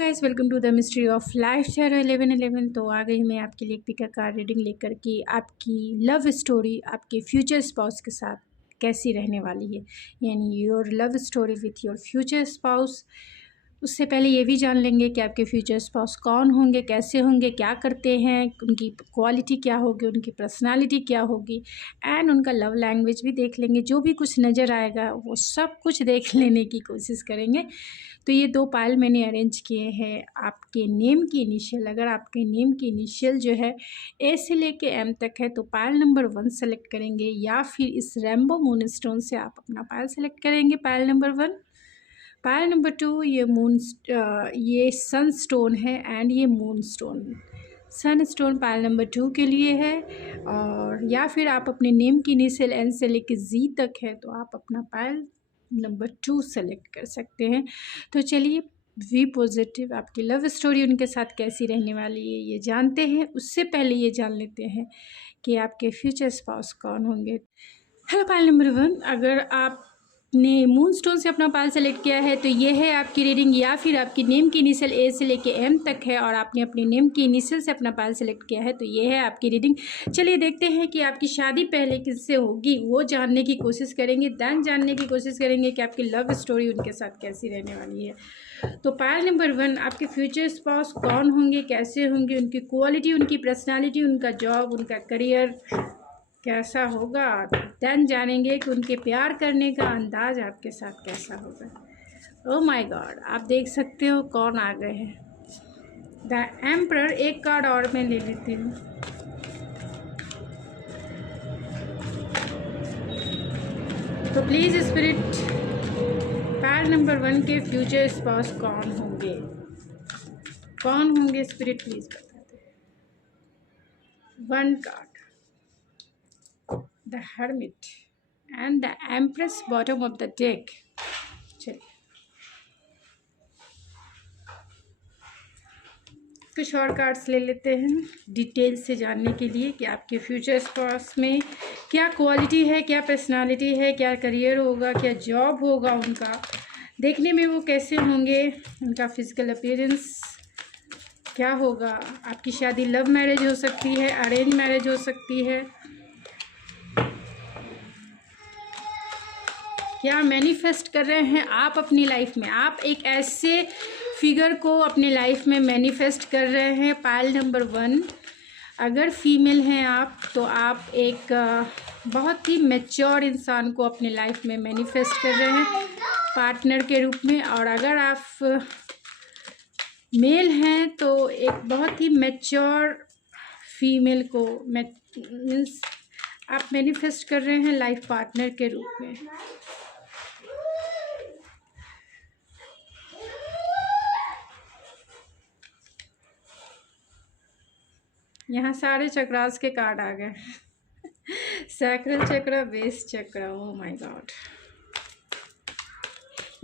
Guys, welcome to the mystery of life Cheiro 1111। तो आ गई मैं आपके लिए एक पिका कार्ड रीडिंग लेकर के आपकी लव स्टोरी आपके फ्यूचर स्पाउस के साथ कैसी रहने वाली है, यानी your love story with your future spouse. उससे पहले ये भी जान लेंगे कि आपके फ्यूचर स्पाउस कौन होंगे, कैसे होंगे, क्या करते हैं, उनकी क्वालिटी क्या होगी, उनकी पर्सनालिटी क्या होगी, एंड उनका लव लैंग्वेज भी देख लेंगे। जो भी कुछ नज़र आएगा वो सब कुछ देख लेने की कोशिश करेंगे। तो ये 2 पायल मैंने अरेंज किए हैं आपके नेम की इनिशियल। अगर आपके नेम की इनिशियल जो है ए से लेके एम तक है तो पायल नंबर 1 सेलेक्ट करेंगे, या फिर इस रेम्बो मून स्टोन से आप अपना पायल सेलेक्ट करेंगे, पायल नंबर 1। पायल नंबर 2 ये सन स्टोन है एंड ये मून स्टोन। सन स्टोन पायल नंबर 2 के लिए है, और या फिर आप अपने नेम की इनिशियल एन से लेके जी तक है तो आप अपना पायल नंबर 2 सेलेक्ट कर सकते हैं। तो चलिए, वी पॉजिटिव आपकी लव स्टोरी उनके साथ कैसी रहने वाली है ये जानते हैं। उससे पहले ये जान लेते हैं कि आपके फ्यूचर स्पाउस कौन होंगे। हेलो पायल नंबर 1, अगर आपने मून स्टोन से अपना पायल सेलेक्ट किया है तो ये है आपकी रीडिंग, या फिर आपकी नेम की इनिशियल ए से लेके एम तक है और आपने अपने नेम की इनिशियल से अपना पायल सेलेक्ट किया है तो ये है आपकी रीडिंग। चलिए देखते हैं कि आपकी शादी पहले किससे होगी, वो जानने की कोशिश करेंगे, दैन जानने की कोशिश करेंगे कि आपकी लव स्टोरी उनके साथ कैसी रहने वाली है। तो पायल नंबर 1, आपके फ्यूचर स्पाउस कौन होंगे, कैसे होंगे, उनकी क्वालिटी, उनकी पर्सनालिटी, उनका जॉब, उनका करियर कैसा होगा, देन जानेंगे कि उनके प्यार करने का अंदाज आपके साथ कैसा होगा। ओह माय गॉड, आप देख सकते हो कौन आ गए हैं, द एम्परर। एक कार्ड और मैं ले लेती हूँ। तो प्लीज़ स्पिरिट, पायल नंबर 1 के फ्यूचर स्पाउस कौन होंगे, कौन होंगे स्पिरिट प्लीज़ बताते हैं। 1 card, the hermit and the empress bottom of the deck. चलिए कुछ और कार्ड्स ले लेते हैं डिटेल से जानने के लिए कि आपके फ्यूचर स्पाउस में क्या क्वालिटी है, क्या पर्सनालिटी है, क्या करियर होगा, क्या जॉब होगा, उनका देखने में वो कैसे होंगे, उनका फिजिकल अपीयरेंस क्या होगा। आपकी शादी लव मैरिज हो सकती है, अरेंज मैरिज हो सकती है। क्या मैनिफेस्ट कर रहे हैं आप अपनी लाइफ में, आप एक ऐसे फिगर को अपनी लाइफ में मैनिफेस्ट कर रहे हैं। पायल नंबर 1, अगर फीमेल हैं आप तो आप एक बहुत ही मैच्योर इंसान को अपनी लाइफ में मैनिफेस्ट कर रहे हैं पार्टनर के रूप में, और अगर आप मेल हैं तो एक बहुत ही मैच्योर फीमेल को मीन्स आप मैनिफेस्ट कर रहे हैं लाइफ पार्टनर के रूप में। यहाँ सारे चक्रास के कार्ड आ गए सैक्रल चक्र, बेस चक्र। ओह माय गॉड,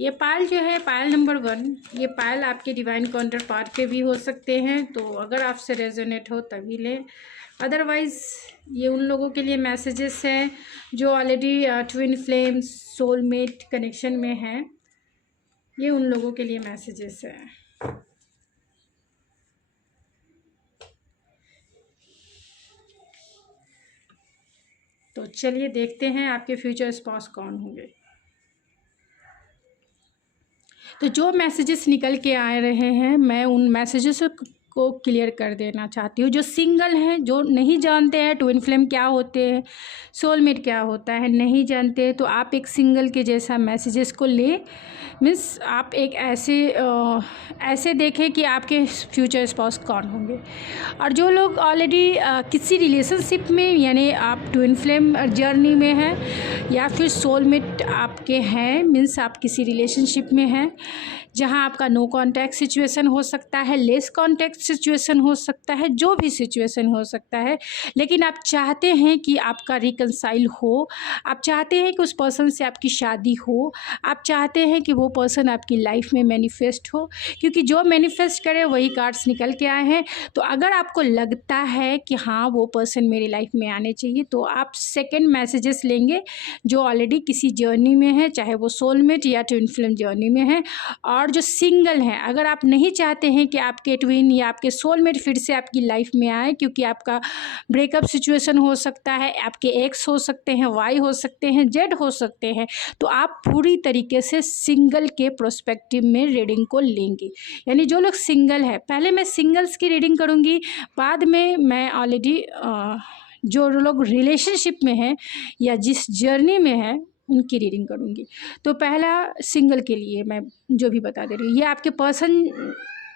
ये पायल जो है पायल नंबर 1, ये पायल आपके डिवाइन काउंटर पार्ट पे भी हो सकते हैं, तो अगर आपसे रेजोनेट हो तभी लें, अदरवाइज़ ये उन लोगों के लिए मैसेजेस हैं जो already twin flame soulmate connection में हैं। ये उन लोगों के लिए मैसेजेस हैं। तो चलिए देखते हैं आपके फ्यूचर स्पाउस कौन होंगे। तो जो मैसेजेस निकल के आ रहे हैं मैं उन मैसेजेस को क्लियर कर देना चाहती हूँ। जो सिंगल हैं, जो नहीं जानते हैं ट्विन फ्लेम क्या होते हैं, सोलमेट क्या होता है, नहीं जानते, तो आप एक सिंगल के जैसा मैसेजेस को ले, मीन्स आप एक ऐसे देखें कि आपके फ्यूचर स्पाउस कौन होंगे। और जो लोग ऑलरेडी किसी रिलेशनशिप में, यानी आप ट्विन फ्लेम जर्नी में हैं या फिर सोलमेट आपके हैं, मीन्स आप किसी रिलेशनशिप में हैं जहां आपका नो कांटेक्ट सिचुएशन हो सकता है, लेस कांटेक्ट सिचुएशन हो सकता है, जो भी सिचुएशन हो सकता है, लेकिन आप चाहते हैं कि आपका रिकंसाइल हो, आप चाहते हैं कि उस पर्सन से आपकी शादी हो, आप चाहते हैं कि वो पर्सन आपकी लाइफ में मैनिफेस्ट हो, क्योंकि जो मैनिफेस्ट करे वही कार्ड्स निकल के आए हैं। तो अगर आपको लगता है कि हाँ वो पर्सन मेरी लाइफ में आने चाहिए तो आप सेकंड मैसेजेस लेंगे जो ऑलरेडी किसी जर्नी में है, चाहे वो सोलमेट या ट्विन फ्लेम जर्नी में है, और और जो सिंगल हैं, अगर आप नहीं चाहते हैं कि आपके ट्विन या आपके सोलमेट फिर से आपकी लाइफ में आए, क्योंकि आपका ब्रेकअप सिचुएशन हो सकता है, आपके एक्स हो सकते हैं, वाई हो सकते हैं, जेड हो सकते हैं, तो आप पूरी तरीके से सिंगल के प्रोस्पेक्टिव में रीडिंग को लेंगे। यानी जो लोग सिंगल है, पहले मैं सिंगल्स की रीडिंग करूँगी, बाद में मैं ऑलरेडी जो लोग रिलेशनशिप में हैं या जिस जर्नी में है उनकी रीडिंग करूँगी। तो पहला सिंगल के लिए मैं जो भी बता दे रही हूँ, ये आपके पर्सन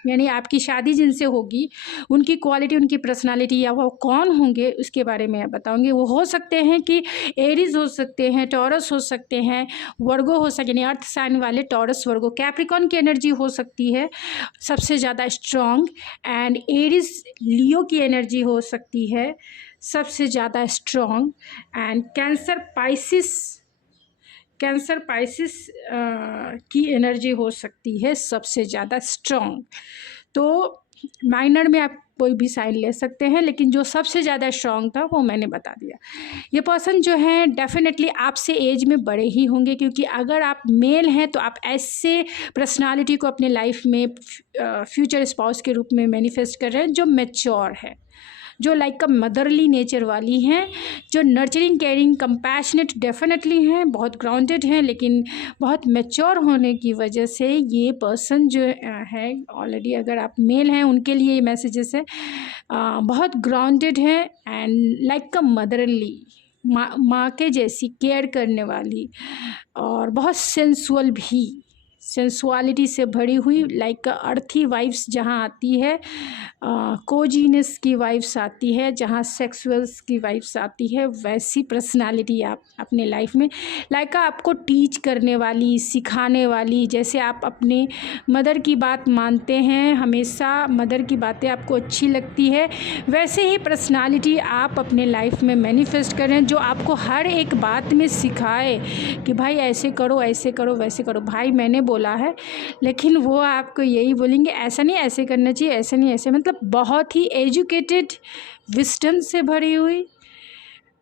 यानी आपकी शादी जिनसे होगी उनकी क्वालिटी, उनकी पर्सनालिटी या वो कौन होंगे उसके बारे में बताऊंगी। वो हो सकते हैं कि एरीज हो सकते हैं, टॉरस हो सकते हैं, वर्गो हो सकते हैं, अर्थ साइन वाले टॉरस, वर्गो, कैप्रिकॉन की एनर्जी हो सकती है सबसे ज़्यादा स्ट्रॉन्ग, एंड एरीज लियो की एनर्जी हो सकती है सबसे ज़्यादा स्ट्रॉन्ग, एंड कैंसर पाइसिस की एनर्जी हो सकती है सबसे ज़्यादा स्ट्रॉन्ग। तो माइनर में आप कोई भी साइन ले सकते हैं, लेकिन जो सबसे ज़्यादा स्ट्रॉन्ग था वो मैंने बता दिया। ये पर्सन जो है डेफिनेटली आपसे एज में बड़े ही होंगे, क्योंकि अगर आप मेल हैं तो आप ऐसे पर्सनालिटी को अपने लाइफ में फ्यूचर स्पाउस के रूप में मैनिफेस्ट कर रहे हैं जो मैच्योर है, जो लाइक अ मदरली नेचर वाली हैं, जो नर्चरिंग, केयरिंग, कंपैशनेट डेफिनेटली हैं, बहुत ग्राउंडेड हैं, लेकिन बहुत मैच्योर होने की वजह से ये पर्सन जो है ऑलरेडी, अगर आप मेल हैं उनके लिए ये मैसेजेस है, बहुत ग्राउंडेड हैं एंड लाइक अ मदरली, माँ के जैसी केयर करने वाली, और बहुत सेंसुअल भी, सेंसुअलिटी से भरी हुई, लाइक अर्थी वाइब्स जहाँ आती है, कोजीनेस की वाइब्स आती है, जहाँ सेक्सुअल्स की वाइब्स आती है, वैसी पर्सनालिटी आप अपने लाइफ में, लाइक आपको टीच करने वाली, सिखाने वाली, जैसे आप अपने मदर की बात मानते हैं, हमेशा मदर की बातें आपको अच्छी लगती है, वैसे ही पर्सनालिटी आप अपने लाइफ में मैनिफेस्ट करें, जो आपको हर एक बात में सिखाए कि भाई ऐसे करो, ऐसे करो, वैसे करो, भाई मैंने बोला है, लेकिन वो आपको यही बोलेंगे ऐसा नहीं, ऐसे करना चाहिए, ऐसे नहीं, ऐसे, मतलब बहुत ही एजुकेटेड, विस्डम से भरी हुई।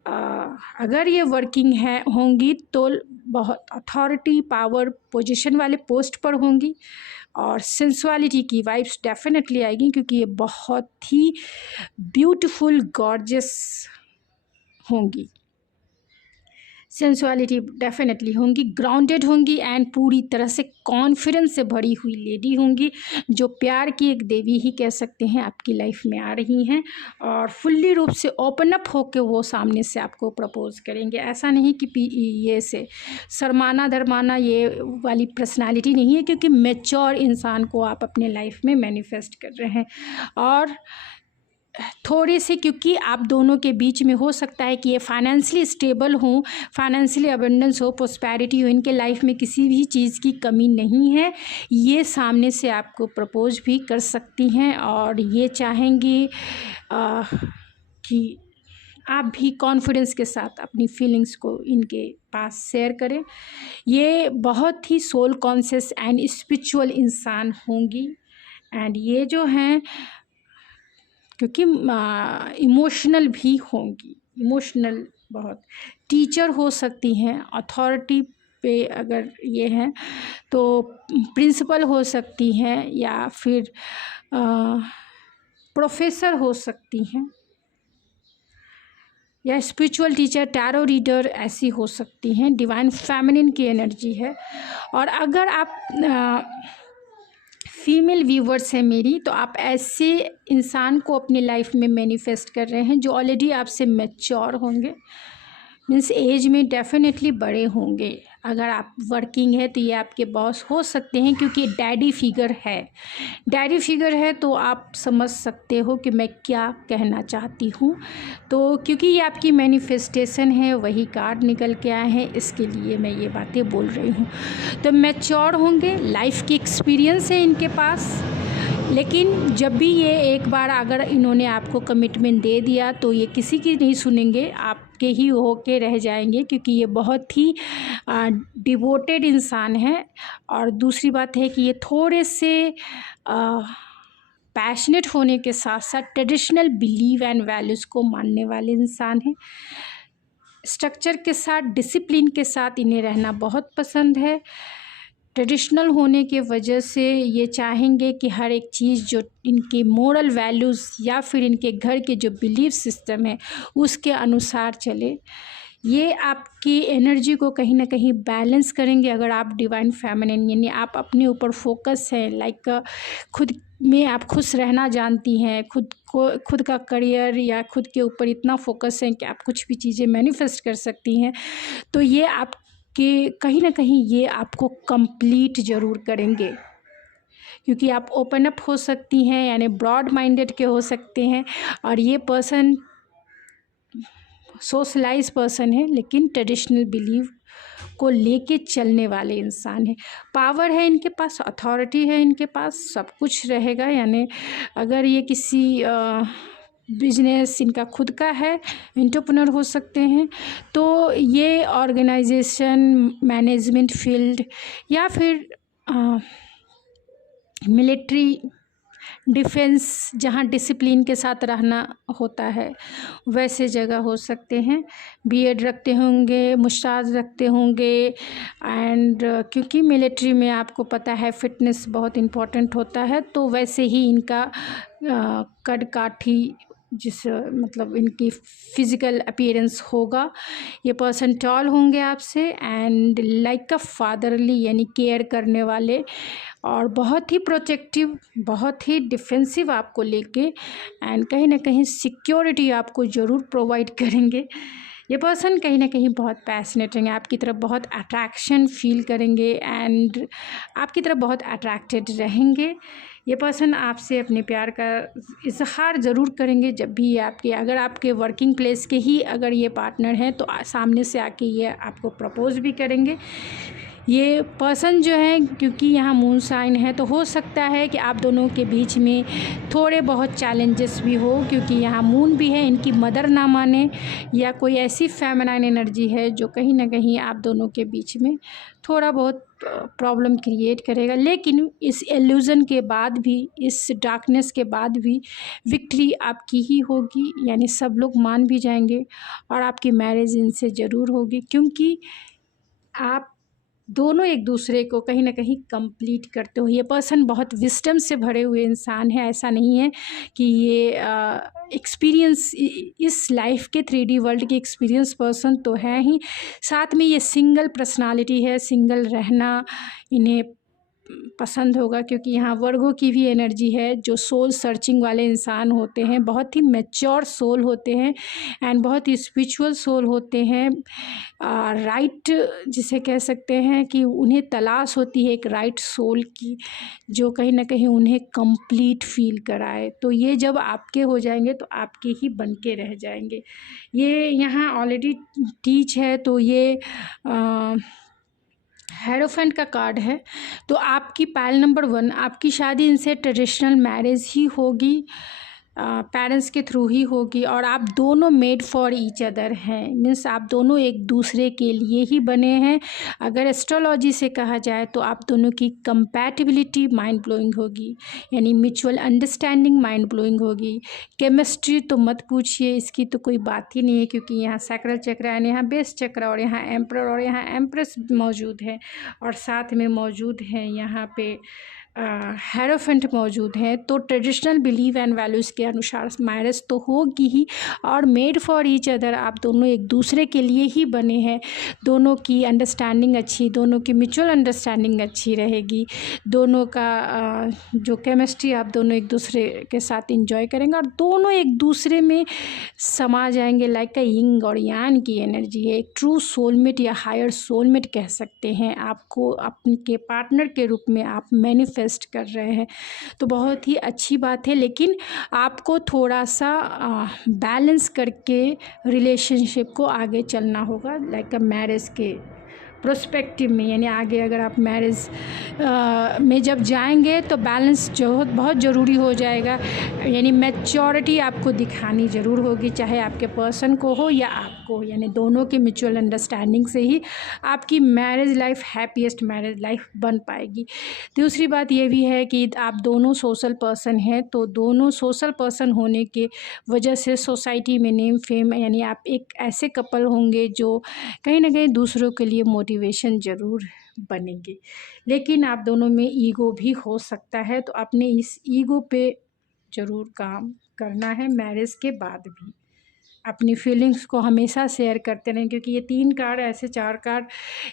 अगर ये वर्किंग है होंगी तो बहुत अथॉरिटी, पावर, पोजीशन वाले पोस्ट पर होंगी, और सेंसुअलिटी की वाइब्स डेफिनेटली आएगी, क्योंकि ये बहुत ही ब्यूटीफुल, गॉर्जियस होंगी। सेंसुअलिटी डेफिनेटली होंगी, ग्राउंडेड होंगी, एंड पूरी तरह से कॉन्फिडेंस से भरी हुई लेडी होंगी, जो प्यार की एक देवी ही कह सकते हैं आपकी लाइफ में आ रही हैं, और फुल्ली रूप से ओपन अप होकर वो सामने से आपको प्रपोज करेंगे। ऐसा नहीं कि ये से शर्माना धर्माना ये वाली पर्सनालिटी नहीं है, क्योंकि मैच्योर इंसान को आप अपने लाइफ में मैनिफेस्ट कर रहे हैं। और थोड़े से, क्योंकि आप दोनों के बीच में हो सकता है कि ये फाइनेंशियली स्टेबल हों, फाइनेंशियली अबंडेंस हो, प्रोस्पेरिटी हो, इनके लाइफ में किसी भी चीज़ की कमी नहीं है, ये सामने से आपको प्रपोज भी कर सकती हैं, और ये चाहेंगी कि आप भी कॉन्फिडेंस के साथ अपनी फीलिंग्स को इनके पास शेयर करें। ये बहुत ही सोल कॉन्शियस एंड स्पिरिचुअल इंसान होंगी, एंड ये जो हैं क्योंकि इमोशनल भी होंगी, इमोशनल बहुत, टीचर हो सकती हैं, अथॉरिटी पे अगर ये हैं तो प्रिंसिपल हो सकती हैं, या फिर प्रोफेसर हो सकती हैं, या स्पिरिचुअल टीचर, टैरो रीडर ऐसी हो सकती हैं। डिवाइन फेमिनिन की एनर्जी है। और अगर आप फीमेल व्यूवर्स हैं मेरी, तो आप ऐसे इंसान को अपनी लाइफ में मैनिफेस्ट कर रहे हैं जो ऑलरेडी आपसे मैच्योर होंगे, मीन्स एज में डेफिनेटली बड़े होंगे। अगर आप वर्किंग है तो ये आपके बॉस हो सकते हैं, क्योंकि डैडी फिगर है, डैडी फिगर है तो आप समझ सकते हो कि मैं क्या कहना चाहती हूँ। तो क्योंकि ये आपकी मैनिफेस्टेशन है, वही कार्ड निकल के आए हैं, इसके लिए मैं ये बातें बोल रही हूँ। तो मैच्योर होंगे, लाइफ की एक्सपीरियंस है इनके पास, लेकिन जब भी ये एक बार अगर इन्होंने आपको कमिटमेंट दे दिया तो ये किसी की नहीं सुनेंगे, आपके ही होके रह जाएंगे, क्योंकि ये बहुत ही डिवोटेड इंसान है। और दूसरी बात है कि ये थोड़े से पैशनेट होने के साथ साथ ट्रेडिशनल बिलीव एंड वैल्यूज़ को मानने वाले इंसान हैं। स्ट्रक्चर के साथ, डिसिप्लिन के साथ इन्हें रहना बहुत पसंद है। ट्रेडिशनल होने के वजह से ये चाहेंगे कि हर एक चीज़ जो इनकी मोरल वैल्यूज़ या फिर इनके घर के जो बिलीफ सिस्टम है उसके अनुसार चले। ये आपकी एनर्जी को कहीं ना कहीं बैलेंस करेंगे अगर आप डिवाइन फेमिनिन यानी आप अपने ऊपर फोकस है, लाइक खुद में आप खुश रहना जानती हैं, खुद का करियर या खुद के ऊपर इतना फोकस है कि आप कुछ भी चीज़ें मैनिफेस्ट कर सकती हैं। तो ये आपके कहीं ना कहीं ये आपको कंप्लीट ज़रूर करेंगे, क्योंकि आप ओपन अप हो सकती हैं यानी ब्रॉड माइंडेड के हो सकते हैं। और ये पर्सन सोशलाइज पर्सन है लेकिन ट्रेडिशनल बिलीव को लेके चलने वाले इंसान है। पावर है इनके पास, अथॉरिटी है इनके पास, सब कुछ रहेगा। यानी अगर ये किसी बिजनेस इनका खुद का है, एंटरप्रेन्योर हो सकते हैं, तो ये ऑर्गेनाइजेशन, मैनेजमेंट फील्ड या फिर मिलिट्री, डिफेंस, जहाँ डिसिप्लिन के साथ रहना होता है वैसे जगह हो सकते हैं। बीएड रखते होंगे, मुस्ताज रखते होंगे। एंड क्योंकि मिलिट्री में आपको पता है फिटनेस बहुत इम्पोर्टेंट होता है, तो वैसे ही इनका कद-काठी जिस मतलब इनकी फिज़िकल अपीयरेंस होगा। ये पर्सन टॉल होंगे आपसे एंड लाइक अ फादरली यानी केयर करने वाले, और बहुत ही प्रोटेक्टिव, बहुत ही डिफेंसिव आपको लेके एंड कहीं ना कहीं सिक्योरिटी आपको ज़रूर प्रोवाइड करेंगे। ये पर्सन कहीं ना कहीं बहुत पैशनेट रहेंगे, आपकी तरफ बहुत अट्रैक्शन फील करेंगे एंड आपकी तरफ बहुत अट्रैक्टेड रहेंगे। ये पर्सन आपसे अपने प्यार का इजहार ज़रूर करेंगे जब भी आपके, अगर आपके वर्किंग प्लेस के ही अगर ये पार्टनर हैं तो सामने से आके ये आपको प्रपोज भी करेंगे। ये पर्सन जो है, क्योंकि यहाँ मून साइन है, तो हो सकता है कि आप दोनों के बीच में थोड़े बहुत चैलेंजेस भी हो, क्योंकि यहाँ मून भी है, इनकी मदर ना माने या कोई ऐसी फेमिनाइन एनर्जी है जो कहीं ना कहीं आप दोनों के बीच में थोड़ा बहुत प्रॉब्लम क्रिएट करेगा। लेकिन इस इल्यूज़न के बाद भी, इस डार्कनेस के बाद भी विक्ट्री आपकी ही होगी, यानी सब लोग मान भी जाएंगे और आपकी मैरिज इनसे ज़रूर होगी, क्योंकि आप दोनों एक दूसरे को कहीं ना कहीं कंप्लीट करते हो। ये पर्सन बहुत विस्डम से भरे हुए इंसान है, ऐसा नहीं है कि ये एक्सपीरियंस इस लाइफ के 3D वर्ल्ड के एक्सपीरियंस पर्सन तो है ही, साथ में ये सिंगल पर्सनालिटी है, सिंगल रहना इन्हें पसंद होगा, क्योंकि यहाँ वर्गों की भी एनर्जी है जो सोल सर्चिंग वाले इंसान होते हैं, बहुत ही मैच्योर सोल होते हैं एंड बहुत ही स्पिरिचुअल सोल होते हैं। राइट जिसे कह सकते हैं कि उन्हें तलाश होती है एक राइट सोल की, जो कहीं ना कहीं उन्हें कंप्लीट फील कराए। तो ये जब आपके हो जाएंगे तो आपके ही बन के रह जाएंगे। ये यहाँ ऑलरेडी टीच है, तो ये हेरोफेंट का कार्ड है। तो आपकी पायल नंबर 1, आपकी शादी इनसे ट्रेडिशनल मैरिज ही होगी, पेरेंट्स के थ्रू ही होगी, और आप दोनों मेड फॉर ईच अदर हैं, मीन्स आप दोनों एक दूसरे के लिए ही बने हैं। अगर एस्ट्रोलॉजी से कहा जाए तो आप दोनों की कंपैटिबिलिटी माइंड ब्लोइंग होगी, यानी म्यूचुअल अंडरस्टैंडिंग माइंड ब्लोइंग होगी। केमिस्ट्री तो मत पूछिए, इसकी तो कोई बात ही नहीं है, क्योंकि यहाँ सैक्रल चक्र है, यहाँ बेस चक्र, और यहाँ एम्परर और यहाँ एम्प्रेस मौजूद है, और साथ में मौजूद हैं यहाँ पे हेरोफेंट मौजूद हैं। तो ट्रेडिशनल बिलीव एंड वैल्यूज़ के अनुसार मैरिज तो होगी ही, और मेड फॉर ईच अदर, आप दोनों एक दूसरे के लिए ही बने हैं। दोनों की अंडरस्टैंडिंग अच्छी, दोनों की म्यूचुअल अंडरस्टैंडिंग अच्छी रहेगी, दोनों का जो केमिस्ट्री आप दोनों एक दूसरे के साथ इंजॉय करेंगे, और दोनों एक दूसरे में समा जाएंगे। लाइक का यिंग और यांग की एनर्जी है, एक ट्रू सोलमेट या हायर सोलमेट कह सकते हैं आपको, अपने पार्टनर के रूप में आप मैनिफेस्ट कर रहे हैं। तो बहुत ही अच्छी बात है, लेकिन आपको थोड़ा सा बैलेंस करके रिलेशनशिप को आगे चलना होगा, लाइक मैरिज के प्रोस्पेक्टिव में, यानी आगे अगर आप मैरिज में जब जाएंगे तो बैलेंस जो बहुत ज़रूरी हो जाएगा, यानी मैच्योरिटी आपको दिखानी ज़रूर होगी, चाहे आपके पर्सन को हो या आपको, यानी दोनों की म्यूचुअल अंडरस्टैंडिंग से ही आपकी marriage life happiest marriage life बन पाएगी। दूसरी बात ये भी है कि आप दोनों सोशल पर्सन हैं, तो दोनों सोशल पर्सन होने के वजह से सोसाइटी में नेम फेम, यानी आप एक ऐसे कपल होंगे जो कहीं ना कहीं दूसरों के लिए मोटिवेशन ज़रूर बनेंगे। लेकिन आप दोनों में ईगो भी हो सकता है, तो अपने इस ईगो पे ज़रूर काम करना है मैरिज के बाद भी। अपनी फीलिंग्स को हमेशा शेयर करते रहें, क्योंकि ये 3 कार्ड ऐसे 4 कार्ड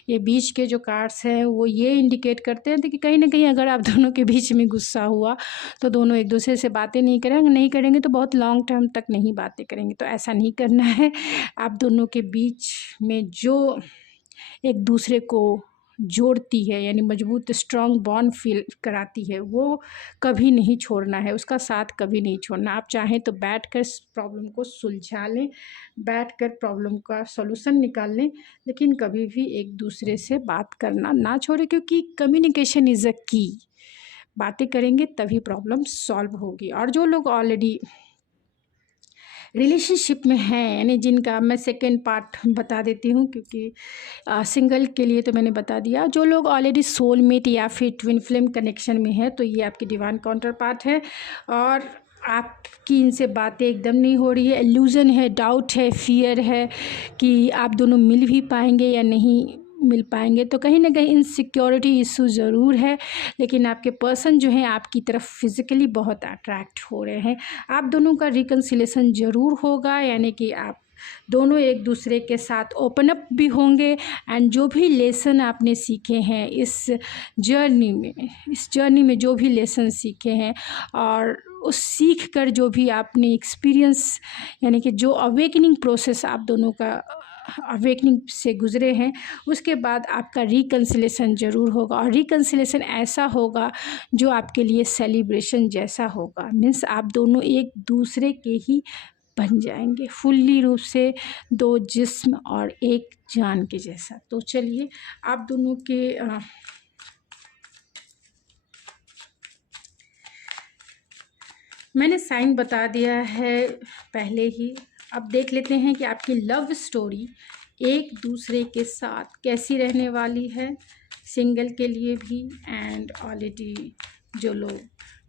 ये बीच के जो कार्ड्स हैं वो ये इंडिकेट करते हैं कि कहीं न कहीं अगर आप दोनों के बीच में गुस्सा हुआ तो दोनों एक दूसरे से बातें नहीं करेंगे तो बहुत लॉन्ग टर्म तक नहीं बातें करेंगे। तो ऐसा नहीं करना है। आप दोनों के बीच में जो एक दूसरे को जोड़ती है, यानी मजबूत स्ट्रॉन्ग बॉन्ड फील कराती है, वो कभी नहीं छोड़ना है, उसका साथ कभी नहीं छोड़ना। आप चाहें तो बैठकर इस प्रॉब्लम को सुलझा लें, बैठकर प्रॉब्लम का सॉल्यूशन निकाल लें, लेकिन कभी भी एक दूसरे से बात करना ना छोड़ें, क्योंकि कम्युनिकेशन इज़ अ की। बातें करेंगे तभी प्रॉब्लम सॉल्व होगी। और जो लोग ऑलरेडी रिलेशनशिप में हैं, यानी जिनका, मैं सेकंड पार्ट बता देती हूँ, क्योंकि सिंगल के लिए तो मैंने बता दिया। जो लोग ऑलरेडी सोलमेट या फिर ट्विन फ्लेम कनेक्शन में है, तो ये आपकी डिवाइन काउंटर पार्ट है और आपकी इनसे बातें एकदम नहीं हो रही है, इल्यूज़न है, डाउट है, फियर है कि आप दोनों मिल भी पाएंगे या नहीं मिल पाएंगे। तो कहीं ना कहीं इनसिक्योरिटी इशू ज़रूर है, लेकिन आपके पर्सन जो है आपकी तरफ फिज़िकली बहुत अट्रैक्ट हो रहे हैं। आप दोनों का रिकन्सिलेशन ज़रूर होगा, यानी कि आप दोनों एक दूसरे के साथ ओपन अप भी होंगे। एंड जो भी लेसन आपने सीखे हैं इस जर्नी में जो भी लेसन सीखे हैं और उस सीख कर जो भी आपने एक्सपीरियंस, यानी कि जो अवेकनिंग प्रोसेस आप दोनों का अवेकनिंग से गुज़रे हैं, उसके बाद आपका रिकन्सिलेशन ज़रूर होगा। और रिकन्सिलेशन ऐसा होगा जो आपके लिए सेलिब्रेशन जैसा होगा। मीन्स आप दोनों एक दूसरे के ही बन जाएंगे, फुल्ली रूप से 2 जिस्म और एक जान के जैसा। तो चलिए आप दोनों के मैंने साइन बता दिया है पहले ही। अब देख लेते हैं कि आपकी लव स्टोरी एक दूसरे के साथ कैसी रहने वाली है, सिंगल के लिए भी एंड ऑलरेडी जो लोग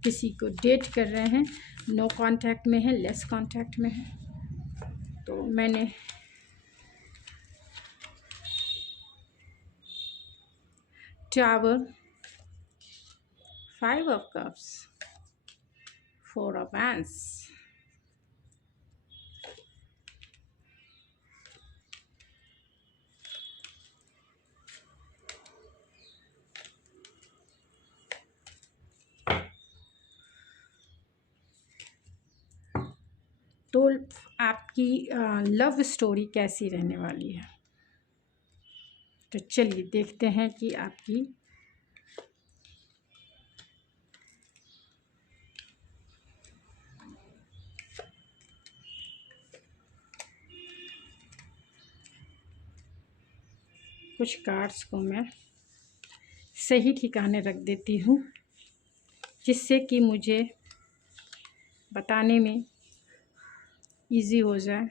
किसी को डेट कर रहे हैं, नो कांटेक्ट में है, लेस कांटेक्ट में है। तो मैंने tower, 5 of cups, 4 of wands, तो आपकी लव स्टोरी कैसी रहने वाली है। तो चलिए देखते हैं कि आपकी कुछ कार्ड्स को मैं सही ठिकाने रख देती हूँ, जिससे कि मुझे बताने में इजी हो जाए।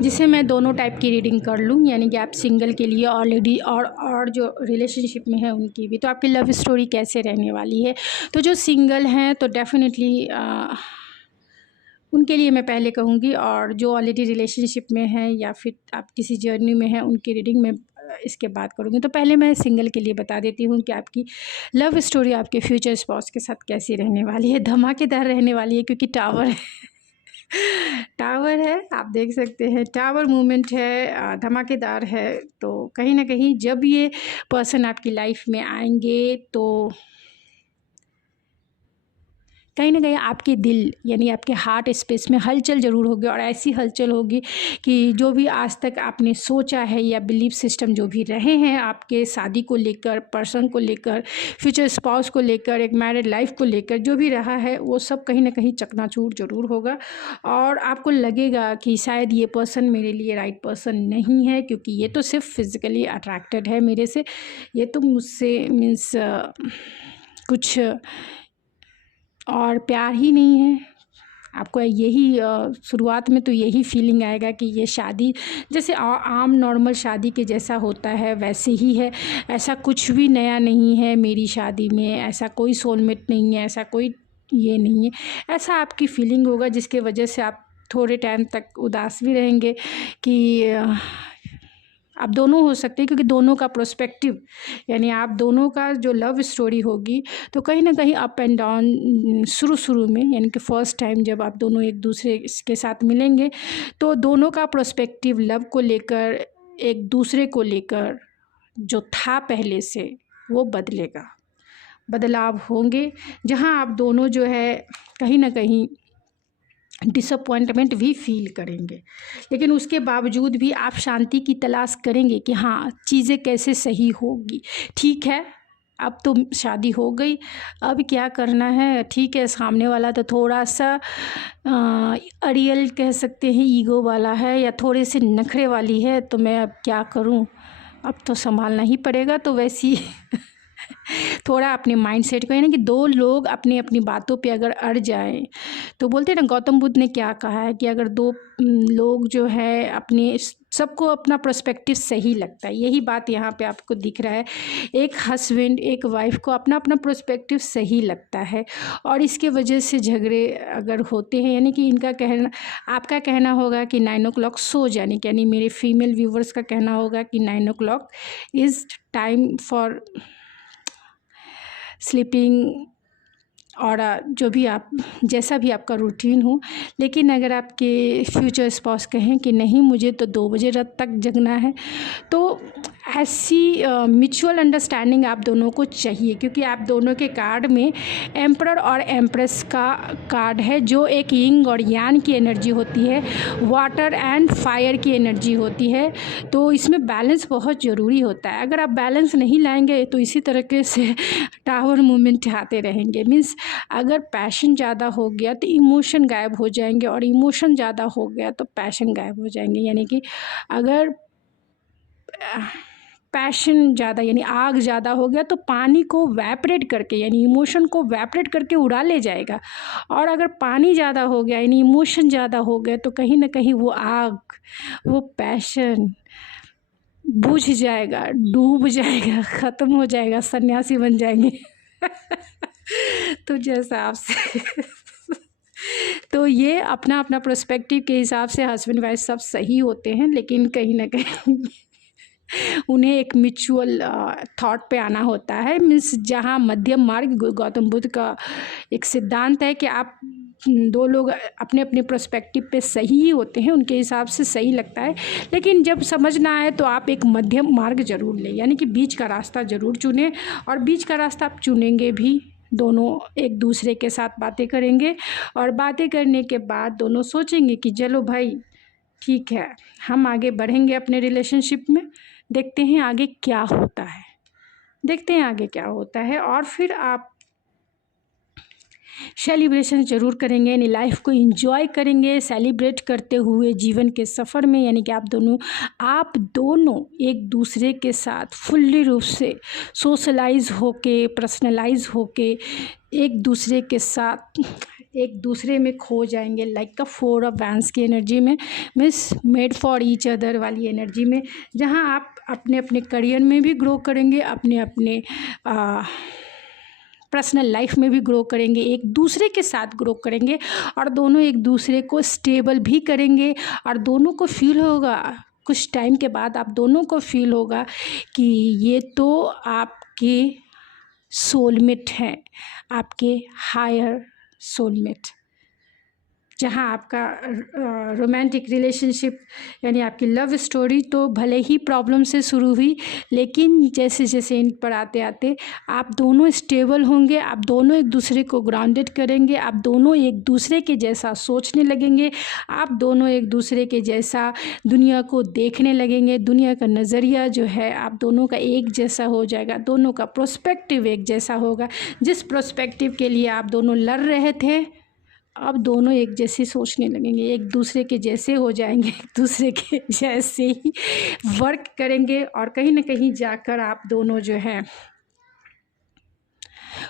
जिसे मैं दोनों टाइप की रीडिंग कर लूँ, यानी कि आप सिंगल के लिए ऑलरेडी और जो रिलेशनशिप में है उनकी भी। तो आपकी लव स्टोरी कैसे रहने वाली है। तो जो सिंगल हैं तो डेफिनेटली उनके लिए मैं पहले कहूँगी, और जो ऑलरेडी रिलेशनशिप में है या फिर आप किसी जर्नी में हैं उनकी रीडिंग में इसके बाद करूँगी। तो पहले मैं सिंगल के लिए बता देती हूँ कि आपकी लव स्टोरी आपके फ्यूचर स्पाउस के साथ कैसी रहने वाली है। धमाकेदार रहने वाली है, क्योंकि टावर है टावर है, आप देख सकते हैं टावर मूवमेंट है, धमाकेदार है। तो कहीं ना कहीं जब ये पर्सन आपकी लाइफ में आएंगे तो कहीं ना कहीं आपके दिल, यानी आपके हार्ट स्पेस में हलचल ज़रूर होगी, और ऐसी हलचल होगी कि जो भी आज तक आपने सोचा है या बिलीफ सिस्टम जो भी रहे हैं आपके शादी को लेकर, पर्सन को लेकर, फ्यूचर स्पाउस को लेकर, एक मैरिड लाइफ को लेकर जो भी रहा है, वो सब कहीं ना कहीं चकनाचूर ज़रूर होगा। और आपको लगेगा कि शायद ये पर्सन मेरे लिए राइट पर्सन नहीं है, क्योंकि ये तो सिर्फ फिज़िकली अट्रैक्टेड है मेरे से, ये तो मुझसे मीन्स कुछ और प्यार ही नहीं है। आपको यही शुरुआत में तो यही फीलिंग आएगा कि ये शादी जैसे आम नॉर्मल शादी के जैसा होता है वैसे ही है, ऐसा कुछ भी नया नहीं है मेरी शादी में, ऐसा कोई सोलमेट नहीं है, ऐसा कोई ये नहीं है, ऐसा आपकी फीलिंग होगा, जिसके वजह से आप थोड़े टाइम तक उदास भी रहेंगे कि आप दोनों हो सकते हैं, क्योंकि दोनों का प्रोस्पेक्टिव यानी आप दोनों का जो लव स्टोरी होगी तो कहीं ना कहीं अप एंड डाउन शुरू में, यानी कि फ़र्स्ट टाइम जब आप दोनों एक दूसरे के साथ मिलेंगे तो दोनों का प्रोस्पेक्टिव लव को लेकर, एक दूसरे को लेकर जो था पहले से वो बदलेगा, बदलाव होंगे, जहां आप दोनों जो है कहीं ना कहीं डिसअपॉइंटमेंट भी फील करेंगे, लेकिन उसके बावजूद भी आप शांति की तलाश करेंगे कि हाँ चीज़ें कैसे सही होगी। ठीक है, अब तो शादी हो गई, अब क्या करना है, ठीक है सामने वाला तो थोड़ा सा अड़ियल कह सकते हैं, ईगो वाला है या थोड़े से नखरे वाली है, तो मैं अब क्या करूं, अब तो संभालना ही पड़ेगा। तो वैसी थोड़ा अपने माइंडसेट को, यानी कि दो लोग अपनी अपनी बातों पे अगर अड़ जाएं, तो बोलते हैं ना, गौतम बुद्ध ने क्या कहा है कि अगर दो लोग जो है अपने, सबको अपना पर्सपेक्टिव सही लगता है, यही बात यहाँ पे आपको दिख रहा है, एक हस्बैंड एक वाइफ को अपना अपना पर्सपेक्टिव सही लगता है और इसके वजह से झगड़े अगर होते हैं, यानी कि इनका कहना, आपका कहना होगा कि 9 o'clock सो जाने की, यानी मेरे फीमेल व्यूवर्स का कहना होगा कि 9 o'clock is time for sleeping, और जो भी आप, जैसा भी आपका रूटीन हो। लेकिन अगर आपके फ्यूचर स्पाउस कहें कि नहीं मुझे तो 2 बजे रात तक जगना है, तो ऐसी म्यूचुअल अंडरस्टैंडिंग आप दोनों को चाहिए, क्योंकि आप दोनों के कार्ड में एम्परर और एम्प्रेस का कार्ड है, जो एक यिंग और यान की एनर्जी होती है, वाटर एंड फायर की एनर्जी होती है। तो इसमें बैलेंस बहुत ज़रूरी होता है, अगर आप बैलेंस नहीं लाएंगे तो इसी तरीके से टावर मूवमेंट आते रहेंगे। मीन्स अगर पैशन ज़्यादा हो गया तो इमोशन गायब हो जाएंगे, और इमोशन ज़्यादा हो गया तो पैशन गायब हो जाएंगे। यानी कि अगर पैशन ज़्यादा यानी आग ज़्यादा हो गया तो पानी को वैपरेट करके, यानी इमोशन को वैपरेट करके उड़ा ले जाएगा, और अगर पानी ज़्यादा हो गया यानी इमोशन ज़्यादा हो गया तो कहीं ना कहीं वो आग, वो पैशन बुझ जाएगा, डूब जाएगा, ख़त्म हो जाएगा, सन्यासी बन जाएंगे। तो जैसा आपसे तो ये अपना अपना पर्सपेक्टिव के हिसाब से हस्बैंड वाइफ सब सही होते हैं, लेकिन कहीं ना कहीं उन्हें एक म्यूचुअल थॉट पे आना होता है। मीन्स जहाँ मध्यम मार्ग, गौतम बुद्ध का एक सिद्धांत है कि आप दो लोग अपने अपने पर्सपेक्टिव पे सही ही होते हैं, उनके हिसाब से सही लगता है, लेकिन जब समझना आए तो आप एक मध्यम मार्ग ज़रूर लें, यानी कि बीच का रास्ता ज़रूर चुनें। और बीच का रास्ता आप चुनेंगे भी, दोनों एक दूसरे के साथ बातें करेंगे, और बातें करने के बाद दोनों सोचेंगे कि चलो भाई ठीक है, हम आगे बढ़ेंगे अपने रिलेशनशिप में, देखते हैं आगे क्या होता है, देखते हैं आगे क्या होता है। और फिर आप सेलिब्रेशन ज़रूर करेंगे, यानी लाइफ को एंजॉय करेंगे सेलिब्रेट करते हुए जीवन के सफ़र में। यानी कि आप दोनों एक दूसरे के साथ फुल्ली रूप से सोशलाइज होके, पर्सनलाइज होके एक दूसरे के साथ एक दूसरे में खो जाएंगे, लाइक का 4 ऑफ वैंड्स की एनर्जी में, means made for each other वाली एनर्जी में, जहां आप अपने अपने करियर में भी ग्रो करेंगे, अपने अपने पर्सनल लाइफ में भी ग्रो करेंगे, एक दूसरे के साथ ग्रो करेंगे, और दोनों एक दूसरे को स्टेबल भी करेंगे। और दोनों को फील होगा, कुछ टाइम के बाद आप दोनों को फील होगा कि ये तो आपके सोलमेट हैं, आपके हायर सोलमेट। जहाँ आपका रोमांटिक रिलेशनशिप यानी आपकी लव स्टोरी तो भले ही प्रॉब्लम से शुरू हुई, लेकिन जैसे जैसे इन पर आते आते आप दोनों स्टेबल होंगे, आप दोनों एक दूसरे को ग्राउंडेड करेंगे, आप दोनों एक दूसरे के जैसा सोचने लगेंगे, आप दोनों एक दूसरे के जैसा दुनिया को देखने लगेंगे, दुनिया का नज़रिया जो है आप दोनों का एक जैसा हो जाएगा, दोनों का प्रोस्पेक्टिव एक जैसा होगा। जिस प्रोस्पेक्टिव के लिए आप दोनों लड़ रहे थे, अब दोनों एक जैसे सोचने लगेंगे, एक दूसरे के जैसे हो जाएंगे, एक दूसरे के जैसे ही वर्क करेंगे, और कहीं ना कहीं जाकर आप दोनों जो है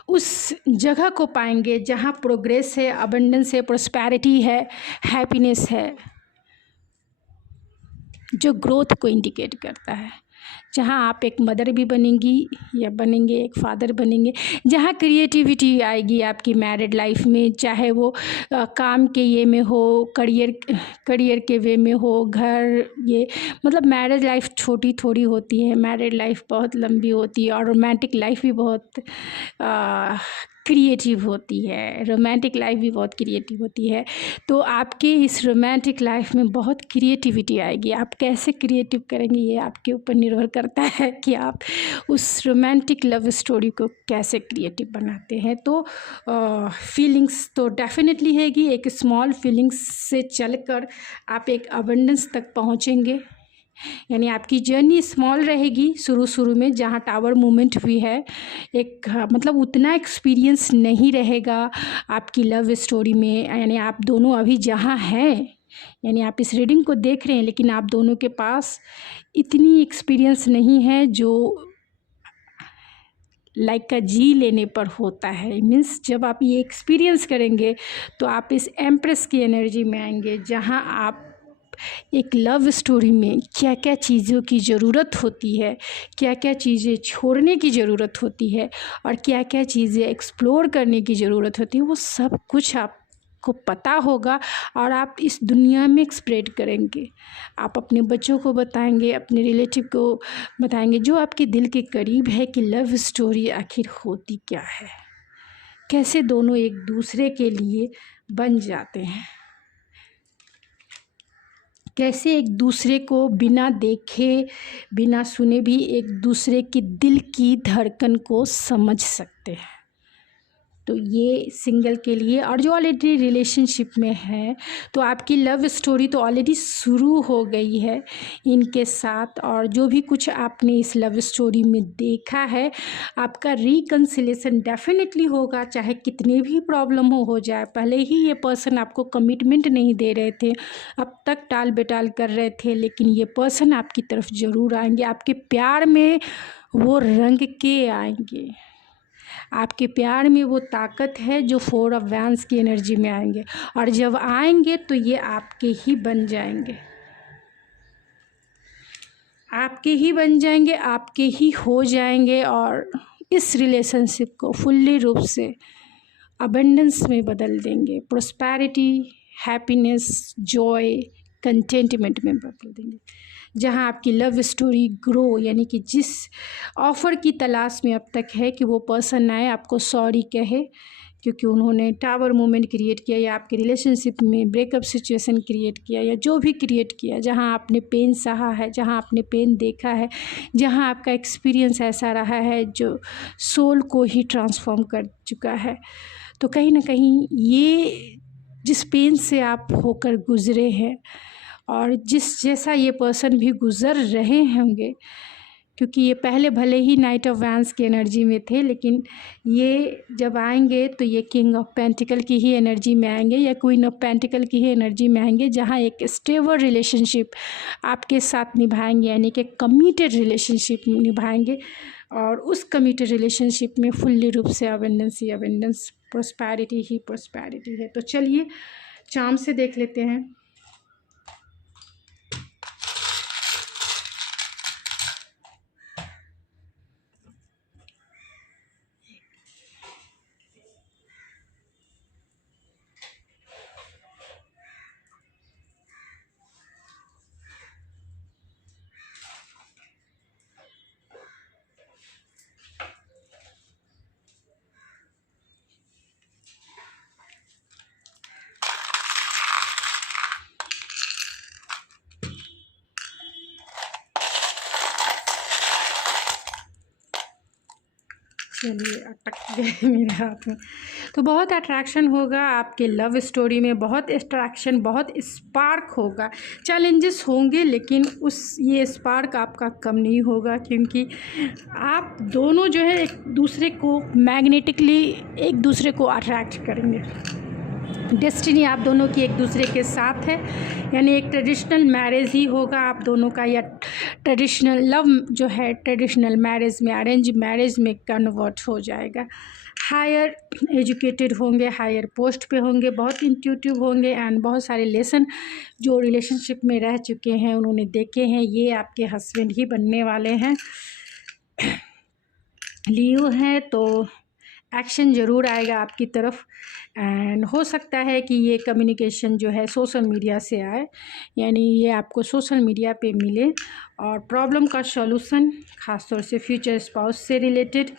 उस जगह को पाएंगे जहाँ प्रोग्रेस है, अबंडेंस है, प्रोस्पैरिटी है, हैप्पीनेस है, जो ग्रोथ को इंडिकेट करता है। जहाँ आप एक मदर भी बनेंगी या बनेंगे, एक फादर बनेंगे, जहाँ क्रिएटिविटी आएगी आपकी मैरिड लाइफ में, चाहे वो काम के ये में हो, करियर के वे में हो, घर ये मतलब मैरिज लाइफ छोटी थोड़ी होती है, मैरिड लाइफ बहुत लंबी होती है और रोमांटिक लाइफ भी बहुत क्रिएटिव होती है, रोमांटिक लाइफ भी बहुत क्रिएटिव होती है। तो आपके इस रोमांटिक लाइफ में बहुत क्रिएटिविटी आएगी। आप कैसे क्रिएटिव करेंगे ये आपके ऊपर निर्भर करता है कि आप उस रोमांटिक लव स्टोरी को कैसे क्रिएटिव बनाते हैं। तो फीलिंग्स तो डेफिनेटली हैगी, एक स्मॉल फीलिंग्स से चलकर आप एक अबंडेंस तक पहुँचेंगे। यानी आपकी जर्नी स्मॉल रहेगी शुरू में, जहाँ टावर मूवमेंट भी है, एक मतलब उतना एक्सपीरियंस नहीं रहेगा आपकी लव स्टोरी में। यानी आप दोनों अभी जहाँ हैं, यानी आप इस रीडिंग को देख रहे हैं, लेकिन आप दोनों के पास इतनी एक्सपीरियंस नहीं है जो लाइक का जी लेने पर होता है। मीन्स जब आप ये एक्सपीरियंस करेंगे तो आप इस एम्प्रेस की एनर्जी में आएंगे, जहाँ आप एक लव स्टोरी में क्या क्या चीज़ों की ज़रूरत होती है, क्या क्या चीज़ें छोड़ने की ज़रूरत होती है और क्या क्या चीज़ें एक्सप्लोर करने की ज़रूरत होती है, वो सब कुछ आपको पता होगा और आप इस दुनिया में एक्सप्रेड करेंगे। आप अपने बच्चों को बताएंगे, अपने रिलेटिव को बताएंगे, जो आपके दिल के करीब है, कि लव स्टोरी आखिर होती क्या है, कैसे दोनों एक दूसरे के लिए बन जाते हैं, कैसे एक दूसरे को बिना देखे बिना सुने भी एक दूसरे के दिल की धड़कन को समझ सकते हैं। तो ये सिंगल के लिए, और जो ऑलरेडी रिलेशनशिप में है तो आपकी लव स्टोरी तो ऑलरेडी शुरू हो गई है इनके साथ, और जो भी कुछ आपने इस लव स्टोरी में देखा है, आपका रिकन्सिलेशन डेफिनेटली होगा, चाहे कितने भी प्रॉब्लम हो जाए। पहले ही ये पर्सन आपको कमिटमेंट नहीं दे रहे थे, अब तक टाल बेटाल कर रहे थे, लेकिन ये पर्सन आपकी तरफ ज़रूर आएंगे। आपके प्यार में वो रंग के आएंगे, आपके प्यार में वो ताकत है जो 4 ऑफ वैंड्स की एनर्जी में आएंगे, और जब आएंगे तो ये आपके ही बन जाएंगे, आपके ही बन जाएंगे, आपके ही हो जाएंगे, और इस रिलेशनशिप को फुल्ली रूप से अबंडेंस में बदल देंगे, प्रोस्पैरिटी, हैप्पीनेस, जॉय, कंटेंटमेंट में बदल देंगे। जहाँ आपकी लव स्टोरी ग्रो, यानी कि जिस ऑफ़र की तलाश में अब तक है कि वो पर्सन आए, आपको सॉरी कहे क्योंकि उन्होंने टावर मोमेंट क्रिएट किया, या आपके रिलेशनशिप में ब्रेकअप सिचुएशन क्रिएट किया, या जो भी क्रिएट किया, जहाँ आपने पेन सहा है, जहाँ आपने पेन देखा है, जहाँ आपका एक्सपीरियंस ऐसा रहा है जो सोल को ही ट्रांसफॉर्म कर चुका है। तो कहीं ना कहीं ये जिस पेन से आप होकर गुज़रे हैं, और जिस जैसा ये पर्सन भी गुज़र रहे होंगे, क्योंकि ये पहले भले ही नाइट ऑफ वैंड्स की एनर्जी में थे, लेकिन ये जब आएंगे तो ये किंग ऑफ पेंटिकल की ही एनर्जी में आएंगे, या क्वीन ऑफ पेंटिकल की ही एनर्जी में आएंगे, जहाँ एक स्टेबल रिलेशनशिप आपके साथ निभाएंगे, यानी कि कमिटेड रिलेशनशिप निभाएंगे, और उस कमिटेड रिलेशनशिप में फुल्ली रूप से अबंडेंस ही अबंडेंस, प्रोस्पैरिटी ही प्रोस्पैरिटी है। तो चलिए चार्म से देख लेते हैं। चलिए अटक गए मेरे हाथ में। तो बहुत अट्रैक्शन होगा आपके लव स्टोरी में, बहुत अट्रैक्शन, बहुत स्पार्क होगा। चैलेंजेस होंगे, लेकिन ये स्पार्क आपका कम नहीं होगा, क्योंकि आप दोनों जो है एक दूसरे को मैग्नेटिकली एक दूसरे को अट्रैक्ट करेंगे। डेस्टिनी आप दोनों की एक दूसरे के साथ है, यानी एक ट्रेडिशनल मैरिज ही होगा आप दोनों का, या ट्रेडिशनल लव जो है ट्रेडिशनल मैरिज में, अरेंज मैरिज में कन्वर्ट हो जाएगा। हायर एजुकेटेड होंगे, हायर पोस्ट पे होंगे, बहुत इंट्यूटिव होंगे एंड बहुत सारे लेसन जो रिलेशनशिप में रह चुके हैं उन्होंने देखे हैं, ये आपके हस्बैंड ही बनने वाले हैं। लियो हैं तो एक्शन ज़रूर आएगा आपकी तरफ एंड हो सकता है कि ये कम्युनिकेशन जो है सोशल मीडिया से आए, यानी ये आपको सोशल मीडिया पे मिले और प्रॉब्लम का सॉल्यूशन ख़ासतौर से फ्यूचर स्पाउस से रिलेटेड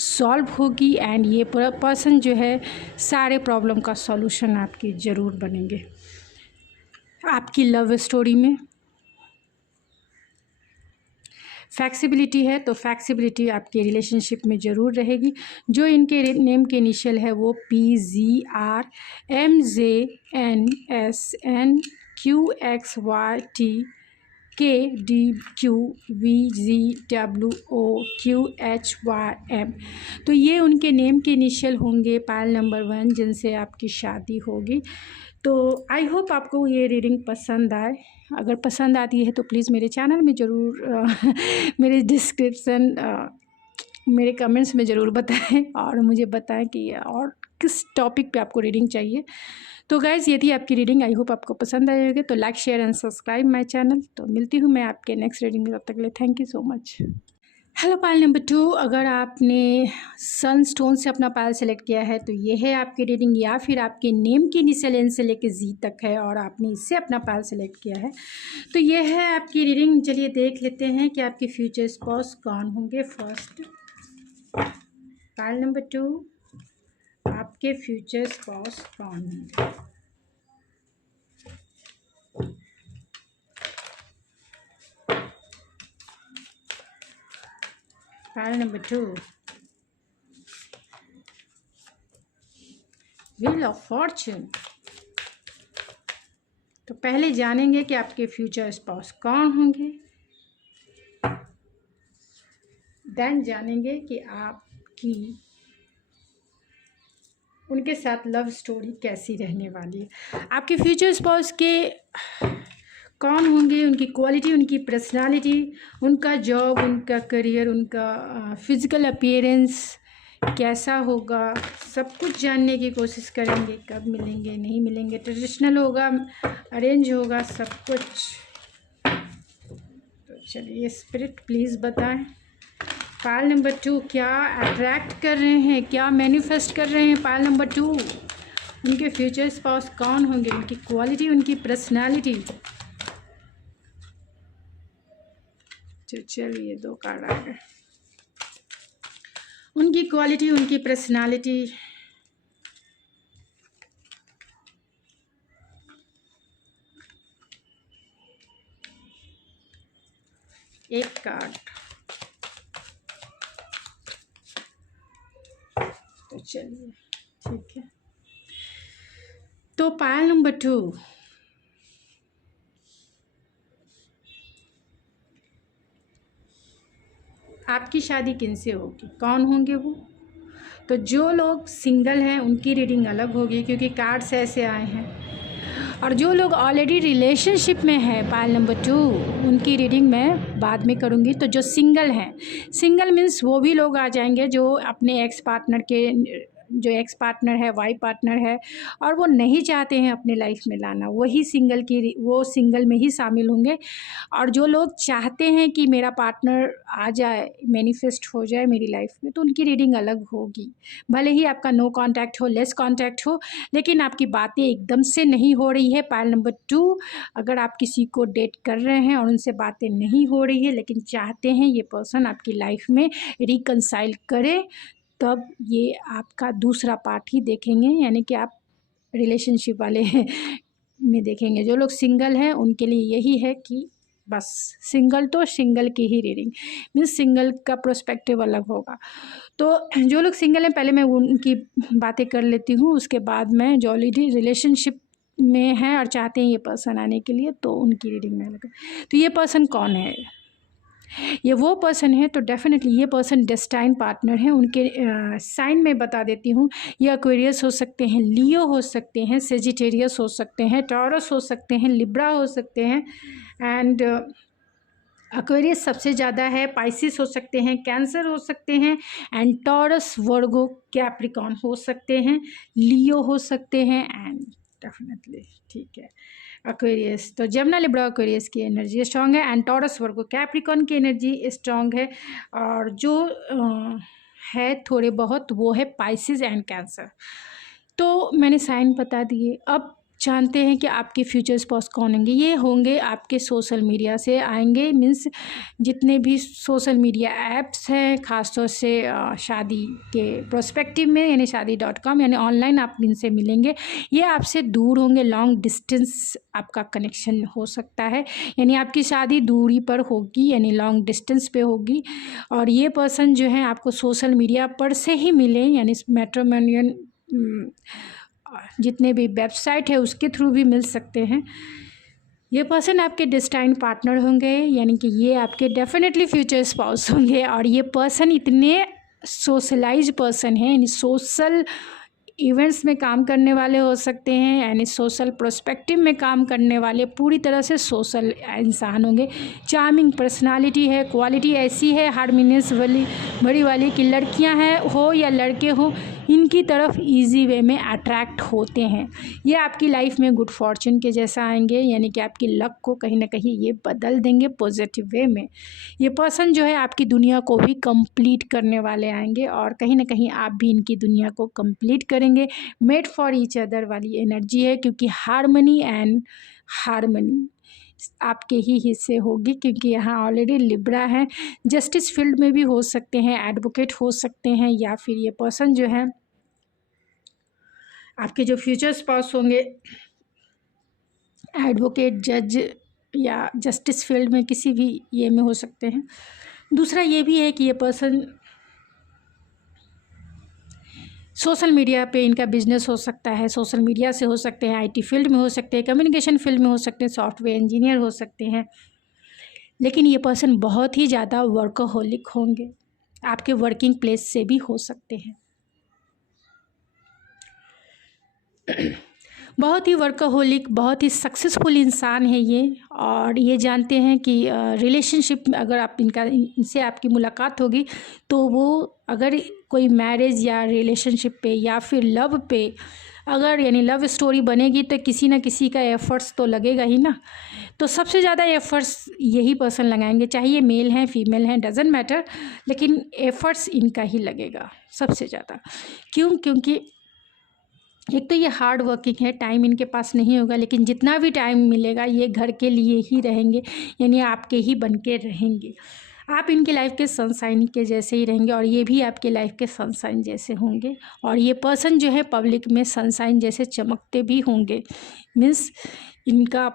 सॉल्व होगी एंड ये पर्सन जो है सारे प्रॉब्लम का सॉल्यूशन आपकी ज़रूर बनेंगे आपकी लव स्टोरी में। फ्लेक्सिबिलिटी है तो फ्लेक्सिबिलिटी आपके रिलेशनशिप में ज़रूर रहेगी। जो इनके नेम के इनिशियल है वो PZMSNQXYTKDQVZWOQHYM, तो ये उनके नेम के इनिशियल होंगे पायल नंबर 1 जिनसे आपकी शादी होगी। तो आई होप आपको ये रीडिंग पसंद आए। अगर पसंद आती है तो प्लीज़ मेरे चैनल में ज़रूर मेरे डिस्क्रिप्शन मेरे कमेंट्स में ज़रूर बताएं और मुझे बताएं कि और किस टॉपिक पे आपको रीडिंग चाहिए। तो गाइज़ ये थी आपकी रीडिंग, आई होप आपको पसंद आई होगी। तो like share and subscribe my channel. तो मिलती हूँ मैं आपके नेक्स्ट रीडिंग में, तब तक के लिए thank you so much. Hello pile number 2, अगर आपने सनस्टोन से अपना पायल सेलेक्ट किया है तो ये है आपकी रीडिंग, या फिर आपके नेम की इनिशियल एन से लेके जी तक है और आपने इससे अपना पायल सेलेक्ट किया है तो ये है आपकी रीडिंग। चलिए देख लेते हैं कि आपके फ्यूचर स्पाउस कौन होंगे। फर्स्ट पायल नंबर 2, आपके फ्यूचर स्पाउस कौन होंगे। Pile number 2, wheel of Fortune. तो पहले जानेंगे कि आपके फ्यूचर स्पाउस कौन होंगे, देन जानेंगे कि आपकी उनके साथ लव स्टोरी कैसी रहने वाली है। आपके फ्यूचर स्पाउस के कौन होंगे, उनकी क्वालिटी, उनकी पर्सनालिटी, उनका जॉब, उनका करियर, उनका फिज़िकल अपीयरेंस कैसा होगा, सब कुछ जानने की कोशिश करेंगे। कब मिलेंगे, नहीं मिलेंगे, ट्रेडिशनल होगा, अरेंज होगा, सब कुछ। तो चलिए स्पिरिट प्लीज़ बताएं पायल नंबर 2 क्या अट्रैक्ट कर रहे हैं, क्या मैनिफेस्ट कर रहे हैं पायल नंबर 2। उनके फ्यूचर स्पाउस कौन होंगे, उनकी क्वालिटी, उनकी पर्सनालिटी। चलिए 2 कार्ड आ गए। उनकी क्वालिटी, उनकी पर्सनालिटी, एक कार्ड। तो चलिए ठीक है। तो पायल नंबर 2, आपकी शादी किनसे होगी, कौन होंगे वो। तो जो लोग सिंगल हैं उनकी रीडिंग अलग होगी क्योंकि कार्ड्स ऐसे आए हैं, और जो लोग ऑलरेडी रिलेशनशिप में है पायल नंबर 2 उनकी रीडिंग मैं बाद में करूँगी। तो जो सिंगल हैं, सिंगल मीन्स वो भी लोग आ जाएंगे जो अपने एक्स पार्टनर के, जो एक्स पार्टनर है, वाइफ पार्टनर है और वो नहीं चाहते हैं अपने लाइफ में लाना, वही सिंगल की, वो सिंगल में ही शामिल होंगे। और जो लोग चाहते हैं कि मेरा पार्टनर आ जाए, मैनिफेस्ट हो जाए मेरी लाइफ में, तो उनकी रीडिंग अलग होगी। भले ही आपका नो कांटेक्ट हो, लेस कांटेक्ट हो, लेकिन आपकी बातें एकदम से नहीं हो रही है पायल नंबर 2। अगर आप किसी को डेट कर रहे हैं और उनसे बातें नहीं हो रही है लेकिन चाहते हैं ये पर्सन आपकी लाइफ में रिकंसाइल करे, तब ये आपका दूसरा पार्ट ही देखेंगे, यानी कि आप रिलेशनशिप वाले में देखेंगे। जो लोग सिंगल हैं उनके लिए यही है कि बस सिंगल, तो सिंगल की ही रीडिंग मीन्स सिंगल का प्रोस्पेक्टिव अलग होगा। तो जो लोग सिंगल हैं पहले मैं उनकी बातें कर लेती हूँ, उसके बाद मैं जो ऑलरेडी रिलेशनशिप में है और चाहते हैं ये पर्सन आने के लिए, तो उनकी रीडिंग में अलग है। तो ये पर्सन कौन है, ये वो पर्सन है, तो डेफिनेटली ये पर्सन डेस्टाइन पार्टनर है। उनके साइन में बता देती हूँ, ये एक्वेरियस हो सकते हैं, लियो हो सकते हैं, सेजिटेरियस हो सकते हैं, टॉरस हो सकते हैं, लिब्रा हो सकते हैं एंड एक्वेरियस सबसे ज़्यादा है, पाइसिस हो सकते हैं, कैंसर हो सकते हैं, एंड टॉरस, वर्गो, कैप्रिकॉन हो सकते हैं, लियो हो सकते हैं, एंड डेफिनेटली ठीक है एक्वेरियस। तो जमुना लिब्रा एक्वेरियस की एनर्जी स्ट्रांग है, एंड टॉरस, वर्गो, कैप्रिकॉन की एनर्जी स्ट्रांग है, और जो है थोड़े बहुत वो है पाइसिस एंड कैंसर। तो मैंने साइन बता दिए। अब जानते हैं कि आपके फ्यूचर स्पाउस कौन होंगे। ये होंगे आपके सोशल मीडिया से आएंगे, मीन्स जितने भी सोशल मीडिया ऐप्स हैं, ख़ासतौर से शादी के प्रोस्पेक्टिव में, यानी शादी.com, यानी ऑनलाइन आप इनसे मिलेंगे। ये आपसे दूर होंगे, लॉन्ग डिस्टेंस आपका कनेक्शन हो सकता है, यानी आपकी शादी दूरी पर होगी, यानी लॉन्ग डिस्टेंस पे होगी। और ये पर्सन जो है आपको सोशल मीडिया पर से ही मिले, यानी मैट्रिमोनियल जितने भी वेबसाइट है उसके थ्रू भी मिल सकते हैं। ये पर्सन आपके डेस्टाइन पार्टनर होंगे, यानी कि ये आपके डेफिनेटली फ्यूचर स्पाउस होंगे। और ये पर्सन इतने सोशलाइज पर्सन हैं, यानी सोशल इवेंट्स में काम करने वाले हो सकते हैं, यानी सोशल प्रोस्पेक्टिव में काम करने वाले पूरी तरह से सोशल इंसान होंगे। चार्मिंग पर्सनालिटी है, क्वालिटी ऐसी है हार्मोनियस वाली बड़ी वाली कि लड़कियां हैं हो या लड़के हो, इनकी तरफ इजी वे में अट्रैक्ट होते हैं। ये आपकी लाइफ में गुड फॉर्चून के जैसा आएंगे, यानी कि आपकी लक को कहीं ना कहीं ये बदल देंगे पॉजिटिव वे में। ये पर्सन जो है आपकी दुनिया को भी कंप्लीट करने वाले आएंगे, और कहीं ना कहीं आप भी इनकी दुनिया को कंप्लीट करेंगे। मेड फॉर ईच अदर वाली एनर्जी है, क्योंकि हार्मनी एंड हार्मनी आपके ही हिस्से होगी, क्योंकि यहाँ ऑलरेडी लिब्रा है। जस्टिस फील्ड में भी हो सकते हैं, एडवोकेट हो सकते हैं, या फिर ये पर्सन जो है आपके जो फ्यूचर स्पाउस होंगे एडवोकेट, जज या जस्टिस फील्ड में किसी भी ये में हो सकते हैं। दूसरा ये भी है कि ये पर्सन सोशल मीडिया पे इनका बिजनेस हो सकता है, सोशल मीडिया से हो सकते हैं, आईटी फील्ड में हो सकते हैं, कम्युनिकेशन फील्ड में हो सकते हैं, सॉफ्टवेयर इंजीनियर हो सकते हैं। लेकिन ये पर्सन बहुत ही ज़्यादा वर्कहोलिक होंगे, आपके वर्किंग प्लेस से भी हो सकते हैं। बहुत ही वर्कहोलिक, बहुत ही सक्सेसफुल इंसान है ये, और ये जानते हैं कि रिलेशनशिप में अगर आप इनसे आपकी मुलाकात होगी तो वो अगर कोई मैरिज या रिलेशनशिप पे या फिर लव पे अगर यानी लव स्टोरी बनेगी तो किसी ना किसी का एफर्ट्स तो लगेगा ही ना। तो सबसे ज़्यादा एफर्ट्स यही पर्सन लगाएंगे, चाहे ये मेल हैं फीमेल हैं डजेंट मैटर, लेकिन एफर्ट्स इनका ही लगेगा सबसे ज़्यादा। क्योंकि एक तो ये हार्ड वर्किंग है, टाइम इनके पास नहीं होगा, लेकिन जितना भी टाइम मिलेगा ये घर के लिए ही रहेंगे, यानी आपके ही बन के रहेंगे। आप इनकी लाइफ के सनशाइन के जैसे ही रहेंगे, और ये भी आपके लाइफ के सनशाइन जैसे होंगे। और ये पर्सन जो है पब्लिक में सनशाइन जैसे चमकते भी होंगे, मीन्स इनका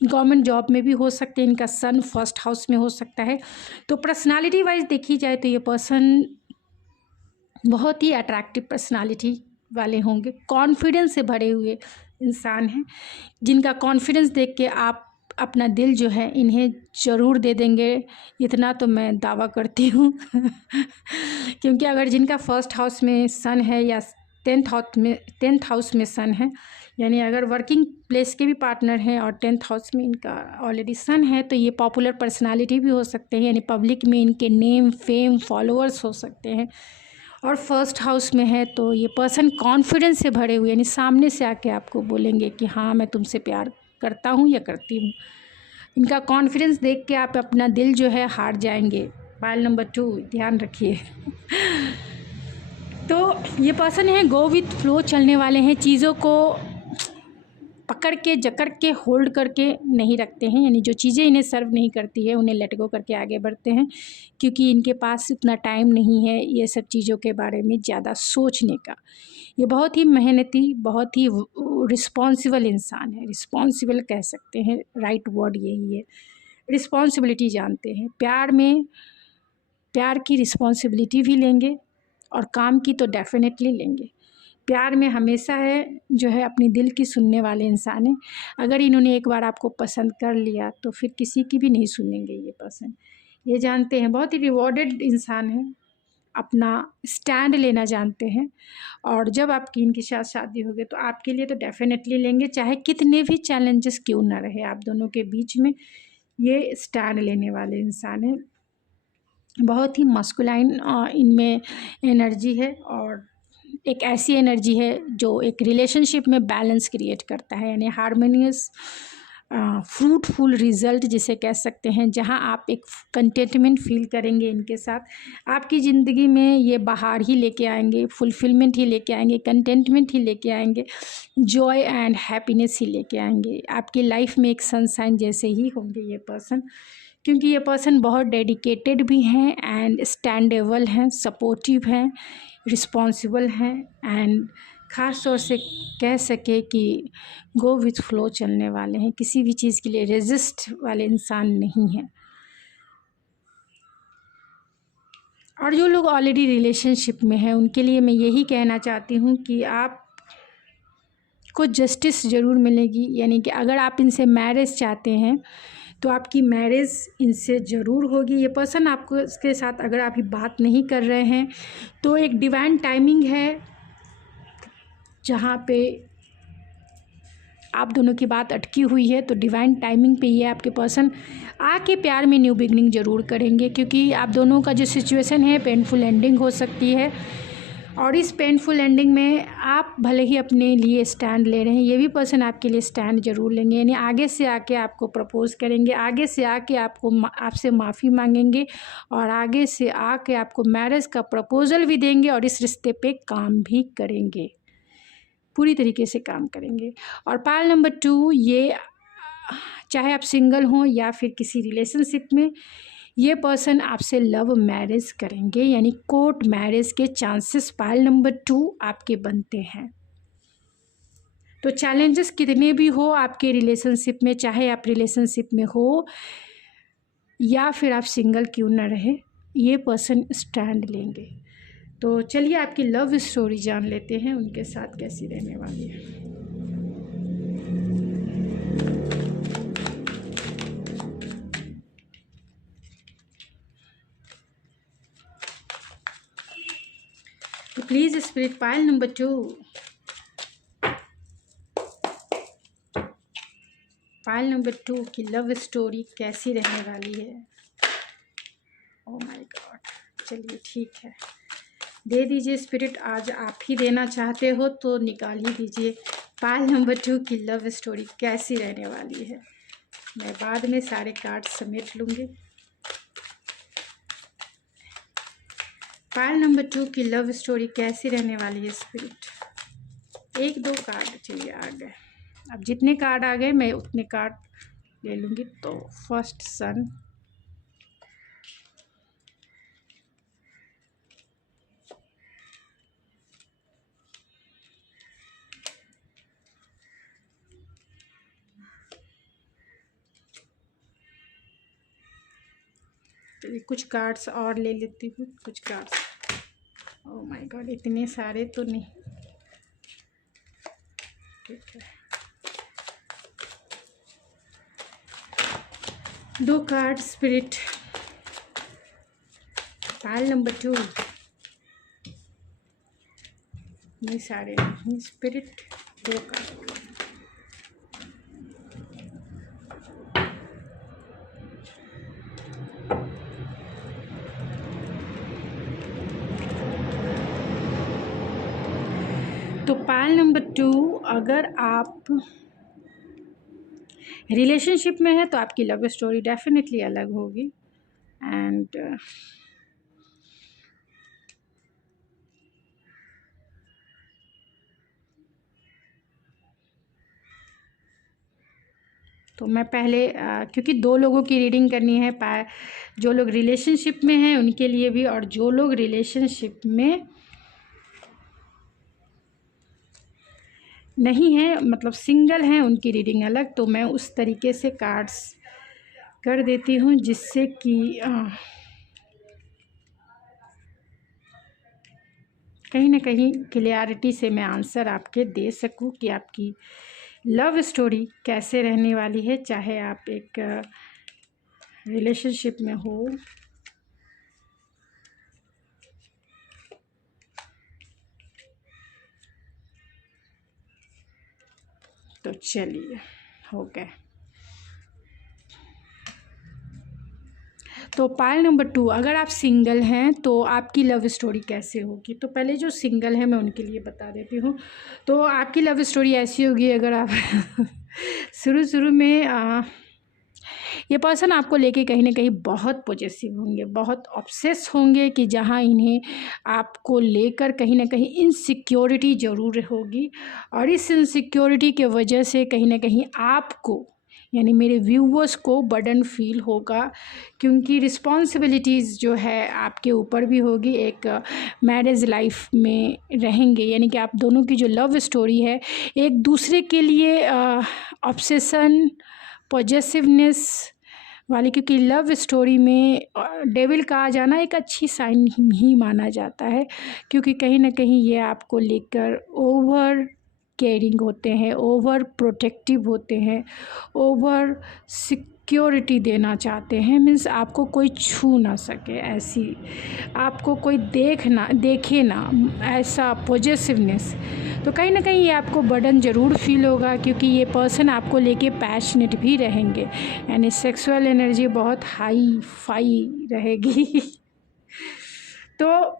गवर्नमेंट जॉब में भी हो सकते हैं, इनका सन फर्स्ट हाउस में हो सकता है। तो पर्सनालिटी वाइज देखी जाए तो ये पर्सन बहुत ही अट्रैक्टिव पर्सनालिटी वाले होंगे, कॉन्फिडेंस से भरे हुए इंसान हैं, जिनका कॉन्फिडेंस देख के आप अपना दिल जो है इन्हें ज़रूर दे देंगे, इतना तो मैं दावा करती हूँ। क्योंकि अगर जिनका फर्स्ट हाउस में सन है या टेंथ हाउस में सन है, यानी अगर वर्किंग प्लेस के भी पार्टनर हैं और 10th हाउस में इनका ऑलरेडी सन है, तो ये पॉपुलर पर्सनालिटी भी हो सकते हैं, यानी पब्लिक में इनके नेम फेम फॉलोअर्स हो सकते हैं। और फर्स्ट हाउस में है तो ये पर्सन कॉन्फिडेंस से भरे हुए, यानी सामने से आके आपको बोलेंगे कि हाँ मैं तुमसे प्यार करता हूँ या करती हूँ। इनका कॉन्फिडेंस देख के आप अपना दिल जो है हार जाएंगे। पायल नंबर 2 ध्यान रखिए। तो ये पर्सन है गो विथ फ्लो चलने वाले हैं, चीज़ों को पकड़ के जकड़ के होल्ड करके नहीं रखते हैं, यानी जो चीज़ें इन्हें सर्व नहीं करती है उन्हें लेट गो करके आगे बढ़ते हैं, क्योंकि इनके पास इतना टाइम नहीं है ये सब चीज़ों के बारे में ज़्यादा सोचने का। ये बहुत ही मेहनती, बहुत ही रिस्पॉन्सिबल इंसान है, रिस्पॉन्सिबल कह सकते हैं, राइट वर्ड यही है, रिस्पॉन्सिबिलिटी जानते हैं। प्यार की रिस्पॉन्सिबिलिटी भी लेंगे और काम की तो डेफिनेटली लेंगे। प्यार में हमेशा है जो है अपनी दिल की सुनने वाले इंसान है। अगर इन्होंने एक बार आपको पसंद कर लिया तो फिर किसी की भी नहीं सुनेंगे ये पर्सन, ये जानते हैं। बहुत ही रिवॉर्डेड इंसान है, अपना स्टैंड लेना जानते हैं, और जब आपकी इनके साथ शादी होगी तो आपके लिए तो डेफिनेटली लेंगे, चाहे कितने भी चैलेंजेस क्यों ना रहे आप दोनों के बीच में। ये स्टैंड लेने वाले इंसान हैं। बहुत ही मस्कुलाइन इनमें एनर्जी है, और एक ऐसी एनर्जी है जो एक रिलेशनशिप में बैलेंस क्रिएट करता है, यानी हार्मोनियस फ्रूटफुल रिजल्ट जिसे कह सकते हैं, जहां आप एक कंटेंटमेंट फील करेंगे इनके साथ। आपकी ज़िंदगी में ये बाहर ही लेके आएंगे, फुलफिलमेंट ही लेके आएंगे, कंटेंटमेंट ही लेके आएंगे, जॉय एंड हैप्पीनेस ही लेके आएंगे। आपकी लाइफ में एक सनशाइन जैसे ही होंगे ये पर्सन, क्योंकि ये पर्सन बहुत डेडिकेटेड भी हैं एंड स्टैंडेबल हैं, सपोर्टिव हैं, रिस्पॉन्सिबल हैं, एंड ख़ास तौर से कह सके कि गो विथ फ्लो चलने वाले हैं, किसी भी चीज़ के लिए रेजिस्ट वाले इंसान नहीं हैं। और जो लोग ऑलरेडी रिलेशनशिप में हैं उनके लिए मैं यही कहना चाहती हूँ कि आप को जस्टिस ज़रूर मिलेगी, यानी कि अगर आप इनसे मैरिज चाहते हैं तो आपकी मैरिज इनसे ज़रूर होगी। ये पर्सन आपको इसके साथ अगर अभी बात नहीं कर रहे हैं तो एक डिवाइन टाइमिंग है जहाँ पे आप दोनों की बात अटकी हुई है, तो डिवाइन टाइमिंग पे ये आपके पर्सन आके प्यार में न्यू बिगनिंग ज़रूर करेंगे, क्योंकि आप दोनों का जो सिचुएशन है पेनफुल एंडिंग हो सकती है, और इस पेनफुल एंडिंग में आप भले ही अपने लिए स्टैंड ले रहे हैं, ये भी पर्सन आपके लिए स्टैंड ज़रूर लेंगे, यानी आगे से आके आपको प्रपोज़ करेंगे, आगे से आके आपसे माफ़ी मांगेंगे, और आगे से आके आपको मैरिज का प्रपोज़ल भी देंगे, और इस रिश्ते पे काम भी करेंगे, पूरी तरीके से काम करेंगे। और पायल नंबर 2, ये चाहे आप सिंगल हों या फिर किसी रिलेशनशिप में, ये पर्सन आपसे लव मैरिज करेंगे, यानी कोर्ट मैरिज के चांसेस पायल नंबर 2 आपके बनते हैं। तो चैलेंजेस कितने भी हो आपके रिलेशनशिप में, चाहे आप रिलेशनशिप में हो या फिर आप सिंगल क्यों ना रहे, ये पर्सन स्टैंड लेंगे। तो चलिए आपकी लव स्टोरी जान लेते हैं, उनके साथ कैसी रहने वाली है। तो please spirit pile number 2, pile number 2 की लव स्टोरी कैसी रहने वाली है। ओह माय गॉड, चलिए ठीक है, दे दीजिए स्पिरिट, आज आप ही देना चाहते हो तो निकाल ही दीजिए। पायल नंबर 2 की लव स्टोरी कैसी रहने वाली है, मैं बाद में सारे कार्ड समेट लूँगी। पायल नंबर 2 की लव स्टोरी कैसी रहने वाली है स्पिरिट। 1-2 कार्ड चलिए आ गए, अब जितने कार्ड आ गए मैं उतने कार्ड ले लूँगी। तो फर्स्ट सन, चलिए कुछ कार्ड्स और ले लेती हूँ, कुछ कार्ड्स। ओह माय गॉड, इतने सारे तो नहीं, ठीक है। 2 कार्ड स्पिरिट, पायल नंबर 2, नहीं सारे नहीं स्पिरिट, 2 कार्ड। तो पायल नंबर 2, अगर आप रिलेशनशिप में है तो आपकी लव स्टोरी डेफिनेटली अलग होगी, एंड तो मैं पहले क्योंकि 2 लोगों की रीडिंग करनी है, जो लोग रिलेशनशिप में हैं उनके लिए भी, और जो लोग रिलेशनशिप में नहीं है, मतलब सिंगल हैं, उनकी रीडिंग अलग। तो मैं उस तरीके से कार्ड्स कर देती हूँ जिससे कि कहीं ना कहीं क्लियरिटी से मैं आंसर आपके दे सकूँ कि आपकी लव स्टोरी कैसे रहने वाली है, चाहे आप एक रिलेशनशिप में हो। तो चलिए हो गए। तो पायल नंबर 2, अगर आप सिंगल हैं तो आपकी लव स्टोरी कैसे होगी। तो पहले जो सिंगल हैं मैं उनके लिए बता देती हूँ। तो आपकी लव स्टोरी ऐसी होगी, अगर आप शुरू में ये पर्सन आपको लेके कहीं ना कहीं बहुत पॉजेसिव होंगे, बहुत ऑब्सेस होंगे, कि जहाँ इन्हें आपको लेकर कहीं ना कहीं इनसिक्योरिटी ज़रूर होगी। और इस इनसिक्योरिटी के वजह से कहीं ना कहीं आपको, यानी मेरे व्यूवर्स को बर्डन फील होगा, क्योंकि रिस्पॉन्सिबिलिटीज़ जो है आपके ऊपर भी होगी। एक मैरिज लाइफ में रहेंगे, यानी कि आप दोनों की जो लव स्टोरी है एक दूसरे के लिए ऑब्सेशन, पॉजेसिवनेस वाली, क्योंकि लव स्टोरी में डेविल का आ जाना एक अच्छी साइन ही माना जाता है, क्योंकि कहीं ना कहीं ये आपको लेकर ओवर केयरिंग होते हैं, ओवर प्रोटेक्टिव होते हैं, ओवर सिक्योरिटी देना चाहते हैं। मीन्स आपको कोई छू ना सके, ऐसी आपको कोई देखे ना, ऐसा पॉजेसिवनेस। तो कहीं ना कहीं ये आपको बर्डन ज़रूर फील होगा, क्योंकि ये पर्सन आपको लेके पैशनेट भी रहेंगे, यानी सेक्सुअल एनर्जी बहुत हाई फाई रहेगी। तो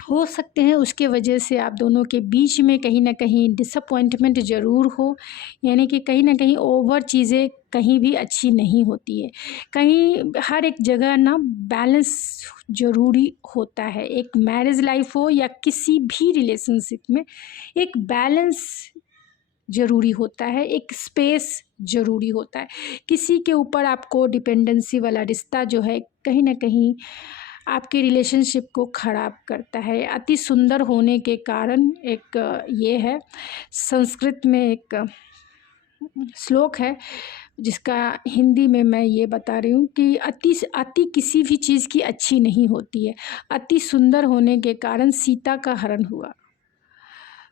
हो सकते हैं उसके वजह से आप दोनों के बीच में कहीं ना कहीं डिसअपॉइंटमेंट ज़रूर हो, यानी कि कहीं ना कहीं ओवर चीज़ें कहीं भी अच्छी नहीं होती है। कहीं हर एक जगह ना बैलेंस ज़रूरी होता है। एक मैरिज लाइफ हो या किसी भी रिलेशनशिप में एक बैलेंस ज़रूरी होता है, एक स्पेस ज़रूरी होता है। किसी के ऊपर आपको डिपेंडेंसी वाला रिश्ता जो है कहीं ना कहीं आपके रिलेशनशिप को ख़राब करता है। अति सुंदर होने के कारण एक ये है, संस्कृत में एक श्लोक है जिसका हिंदी में मैं ये बता रही हूँ कि अति किसी भी चीज़ की अच्छी नहीं होती है। अति सुंदर होने के कारण सीता का हरण हुआ।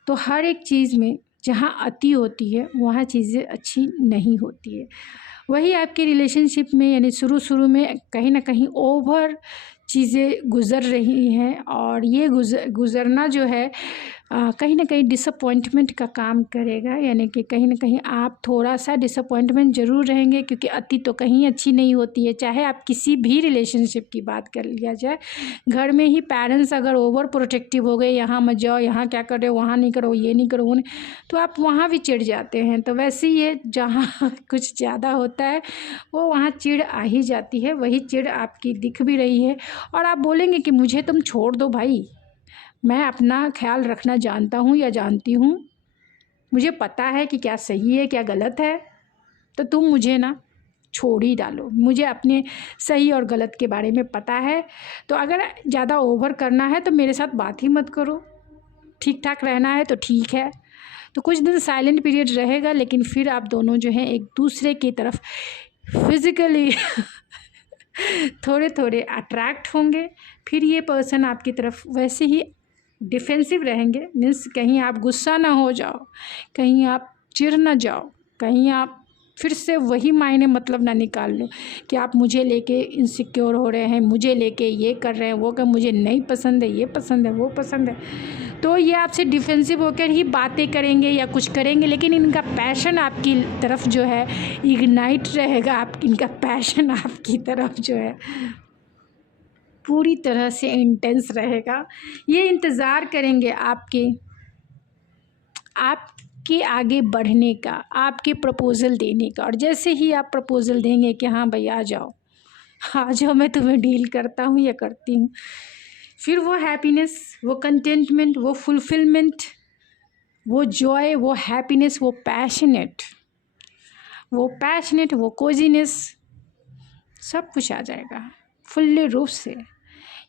तो हर एक चीज़ में जहाँ अति होती है वहाँ चीज़ें अच्छी नहीं होती है। वही आपके रिलेशनशिप में, यानी शुरू में कहीं ना कहीं ओवर चीज़ें गुज़र रही हैं, और ये गुज़रना जो है कहीं ना कहीं डिसअपॉइंटमेंट का काम करेगा, यानी कि कहीं ना कहीं आप थोड़ा सा डिसअपॉइंटमेंट ज़रूर रहेंगे, क्योंकि अति तो कहीं अच्छी नहीं होती है। चाहे आप किसी भी रिलेशनशिप की बात कर लिया जाए, घर में ही पेरेंट्स अगर ओवर प्रोटेक्टिव हो गए, यहाँ मत जाओ, यहाँ क्या कर रहे हो, वहाँ नहीं करो, ये नहीं करो, वो नहीं, तो आप वहाँ भी चिढ़ जाते हैं। तो वैसे ही है, जहाँ कुछ ज़्यादा होता है वो वहाँ चिढ़ आ ही जाती है। वही चिढ़ आपकी दिख भी रही है, और आप बोलेंगे कि मुझे तुम छोड़ दो भाई, मैं अपना ख्याल रखना जानता हूँ या जानती हूँ, मुझे पता है कि क्या सही है क्या गलत है, तो तुम मुझे ना छोड़ ही डालो, मुझे अपने सही और गलत के बारे में पता है। तो अगर ज़्यादा ओवर करना है तो मेरे साथ बात ही मत करो, ठीक ठाक रहना है तो ठीक है। तो कुछ दिन साइलेंट पीरियड रहेगा, लेकिन फिर आप दोनों जो हैं एक दूसरे की तरफ फिज़िकली थोड़े थोड़े अट्रैक्ट होंगे। फिर ये पर्सन आपकी तरफ वैसे ही डिफेंसिव रहेंगे, मीन्स कहीं आप गुस्सा ना हो जाओ, कहीं आप चिढ़ ना जाओ, कहीं आप फिर से वही मायने मतलब ना निकाल लो कि आप मुझे लेके इनसिक्योर हो रहे हैं, मुझे लेके ये कर रहे हैं, वो कर, मुझे नहीं पसंद है, ये पसंद है, वो पसंद है। तो ये आपसे डिफेंसिव होकर ही बातें करेंगे या कुछ करेंगे, लेकिन इनका पैशन आपकी तरफ जो है इग्नाइट रहेगा। इनका पैशन आपकी तरफ जो है पूरी तरह से इंटेंस रहेगा। ये इंतज़ार करेंगे आपके आगे बढ़ने का, आपके प्रपोज़ल देने का, और जैसे ही आप प्रपोज़ल देंगे कि हाँ भाई आ जाओ मैं तुम्हें डील करता हूँ या करती हूँ, फिर वो हैप्पीनेस, वो कंटेंटमेंट, वो फुलफिलमेंट, वो जॉय, वो हैप्पीनेस, वो पैशनेट, वो कोजीनेस, सब कुछ आ जाएगा फुल्ली रूप से।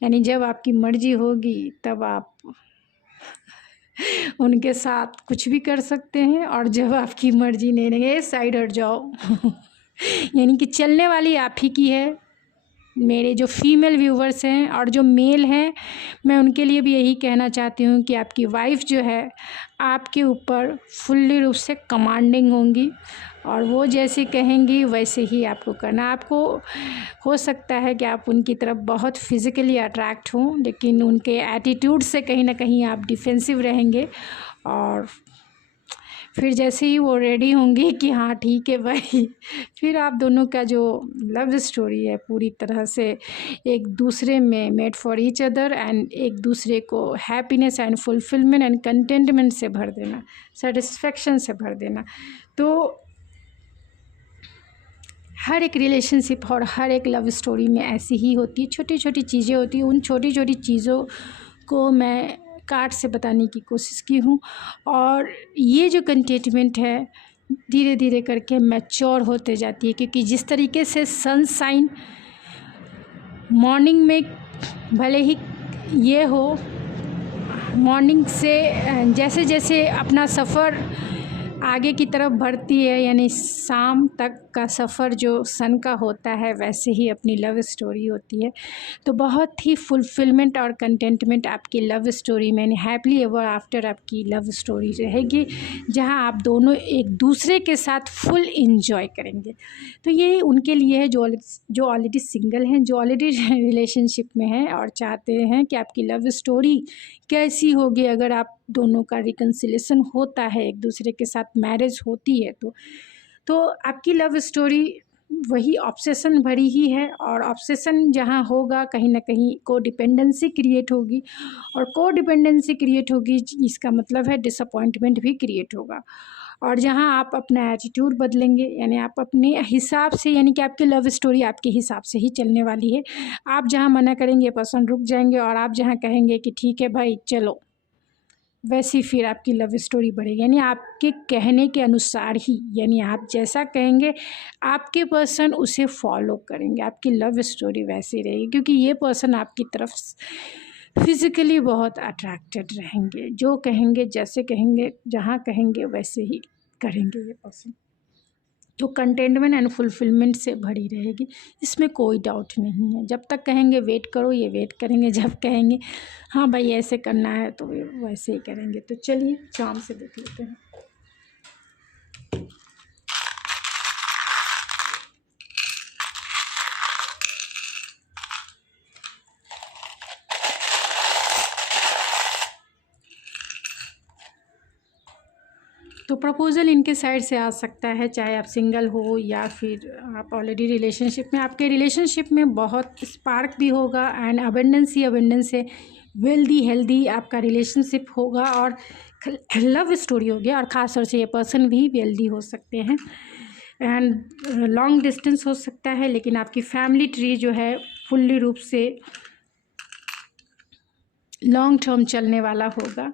यानी जब आपकी मर्जी होगी तब आप उनके साथ कुछ भी कर सकते हैं, और जब आपकी मर्जी नहीं रहेगी साइड हट जाओ यानी कि चलने वाली आप ही की है। मेरे जो फीमेल व्यूवर्स हैं और जो मेल हैं, मैं उनके लिए भी यही कहना चाहती हूँ कि आपकी वाइफ जो है आपके ऊपर फुल्ली रूप से कमांडिंग होंगी, और वो जैसे कहेंगी वैसे ही आपको करना। आपको हो सकता है कि आप उनकी तरफ बहुत फिज़िकली अट्रैक्ट हों, लेकिन उनके एटीट्यूड से कहीं ना कहीं आप डिफेंसिव रहेंगे, और फिर जैसे ही वो रेडी होंगे कि हाँ ठीक है भाई, फिर आप दोनों का जो लव स्टोरी है पूरी तरह से एक दूसरे में made for each other and एक दूसरे को happiness and fulfilment and contentment से भर देना, सेटिस्फेक्शन से भर देना। तो हर एक रिलेशनशिप और हर एक लव स्टोरी में ऐसी ही होती है, छोटी छोटी चीज़ें होती हैं। उन छोटी छोटी चीज़ों को मैं कार्ड से बताने की कोशिश की हूँ, और ये जो कंटेंटमेंट है धीरे धीरे करके मैच्योर होते जाती है, क्योंकि जिस तरीके से सनशाइन मॉर्निंग में भले ही ये हो, मॉर्निंग से जैसे जैसे अपना सफ़र आगे की तरफ बढ़ती है, यानी शाम तक का सफ़र जो सन का होता है, वैसे ही अपनी लव स्टोरी होती है। तो बहुत ही फुलफिलमेंट और कंटेंटमेंट आपकी लव स्टोरी में, हैप्पीली एवर आफ्टर आपकी लव स्टोरी रहेगी, जहां आप दोनों एक दूसरे के साथ फुल इंजॉय करेंगे। तो ये उनके लिए है जो ऑलरेडी सिंगल हैं, जो ऑलरेडी रिलेशनशिप में हैं और चाहते हैं कि आपकी लव स्टोरी कैसी होगी अगर आप दोनों का रिकन्सिलेशन होता है, एक दूसरे के साथ मैरिज होती है। तो आपकी लव स्टोरी वही ऑब्सेशन भरी ही है, और ऑब्सेशन जहाँ होगा कहीं ना कहीं कोडिपेंडेंसी क्रिएट होगी, और कोडिपेंडेंसी क्रिएट होगी इसका मतलब है डिसअपॉइंटमेंट भी क्रिएट होगा। और जहाँ आप अपना एटीट्यूड बदलेंगे, यानी आप अपने हिसाब से, यानी कि आपकी लव स्टोरी आपके हिसाब से ही चलने वाली है। आप जहाँ मना करेंगे पर्सन रुक जाएंगे, और आप जहाँ कहेंगे कि ठीक है भाई चलो, वैसी फिर आपकी लव स्टोरी बढ़ेगी। यानी आपके कहने के अनुसार ही, यानी आप जैसा कहेंगे आपके पर्सन उसे फॉलो करेंगे, आपकी लव स्टोरी वैसी रहेगी, क्योंकि ये पर्सन आपकी तरफ फिज़िकली बहुत अट्रैक्टेड रहेंगे। जो कहेंगे, जैसे कहेंगे, जहाँ कहेंगे वैसे ही करेंगे ये पर्सन। तो कंटेंटमेंट एंड फुलफिलमेंट से भरी रहेगी, इसमें कोई डाउट नहीं है। जब तक कहेंगे वेट करो, ये वेट करेंगे, जब कहेंगे हाँ भाई ऐसे करना है तो वैसे ही करेंगे। तो चलिए चाम से देख लेते हैं। तो प्रपोज़ल इनके साइड से आ सकता है, चाहे आप सिंगल हो या फिर आप ऑलरेडी रिलेशनशिप में। आपके रिलेशनशिप में बहुत स्पार्क भी होगा एंड अबेंडेंस है, वेल्दी हेल्दी आपका रिलेशनशिप होगा, और लव स्टोरी होगी, और ख़ास तौर से ये पर्सन भी वेल्दी हो सकते हैं एंड लॉन्ग डिस्टेंस हो सकता है। लेकिन आपकी फैमिली ट्री जो है फुल्ली रूप से लॉन्ग टर्म चलने वाला होगा।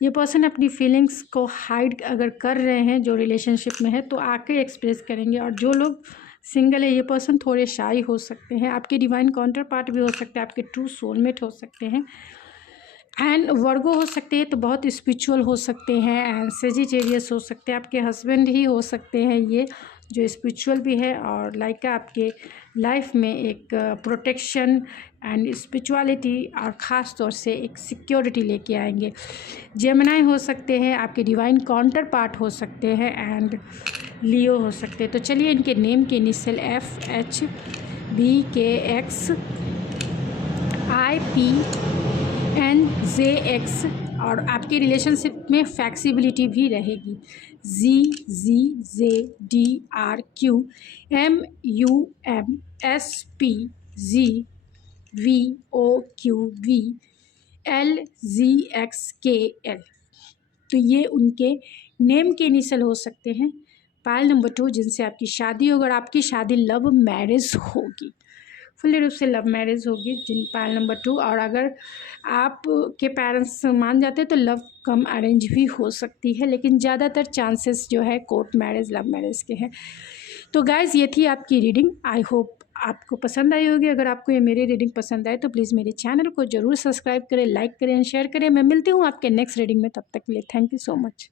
ये पर्सन अपनी फीलिंग्स को हाइड अगर कर रहे हैं जो रिलेशनशिप में है, तो आके एक्सप्रेस करेंगे। और जो लोग सिंगल है, ये पर्सन थोड़े शाई हो सकते हैं, आपके डिवाइन काउंटर पार्ट भी हो सकते हैं, आपके ट्रू सोलमेट हो सकते हैं, एंड वर्गो हो सकते हैं, तो बहुत स्पिरिचुअल हो सकते हैं, एंड सेजिटेरियस हो सकते हैं, आपके हस्बैंड ही हो सकते हैं ये जो स्पिरिचुअल भी है, और लाइक आपके लाइफ में एक प्रोटेक्शन एंड स्पिरिचुअलिटी और ख़ास तौर से एक सिक्योरिटी लेके आएंगे। जेमिनी हो सकते हैं, आपके डिवाइन काउंटर पार्ट हो सकते हैं, एंड लियो हो सकते हैं। तो चलिए इनके नेम के इनिशियल FHBKX IPNJX, और आपकी रिलेशनशिप में फ्लेक्सिबिलिटी भी रहेगी। ZZDRQMUMSPZVOQVLGXKL। तो ये उनके नेम के इनिशियल हो सकते हैं। पायल नंबर 2, जिनसे आपकी शादी होगी, और आपकी शादी लव मैरिज होगी, फुल्ली रूप से लव मैरिज होगी जिन पायल नंबर 2। और अगर आपके पेरेंट्स मान जाते हैं तो लव कम अरेंज भी हो सकती है, लेकिन ज़्यादातर चांसेस जो है कोर्ट मैरिज, लव मैरिज के हैं। तो गाइज़ ये थी आपकी रीडिंग। आई होप आपको पसंद आई होगी। अगर आपको ये मेरी रीडिंग पसंद आए तो प्लीज़ मेरे चैनल को ज़रूर सब्सक्राइब करें, लाइक करें, शेयर करें। मैं मिलती हूँ आपके नेक्स्ट रीडिंग में, तब तक के लिए थैंक यू सो मच।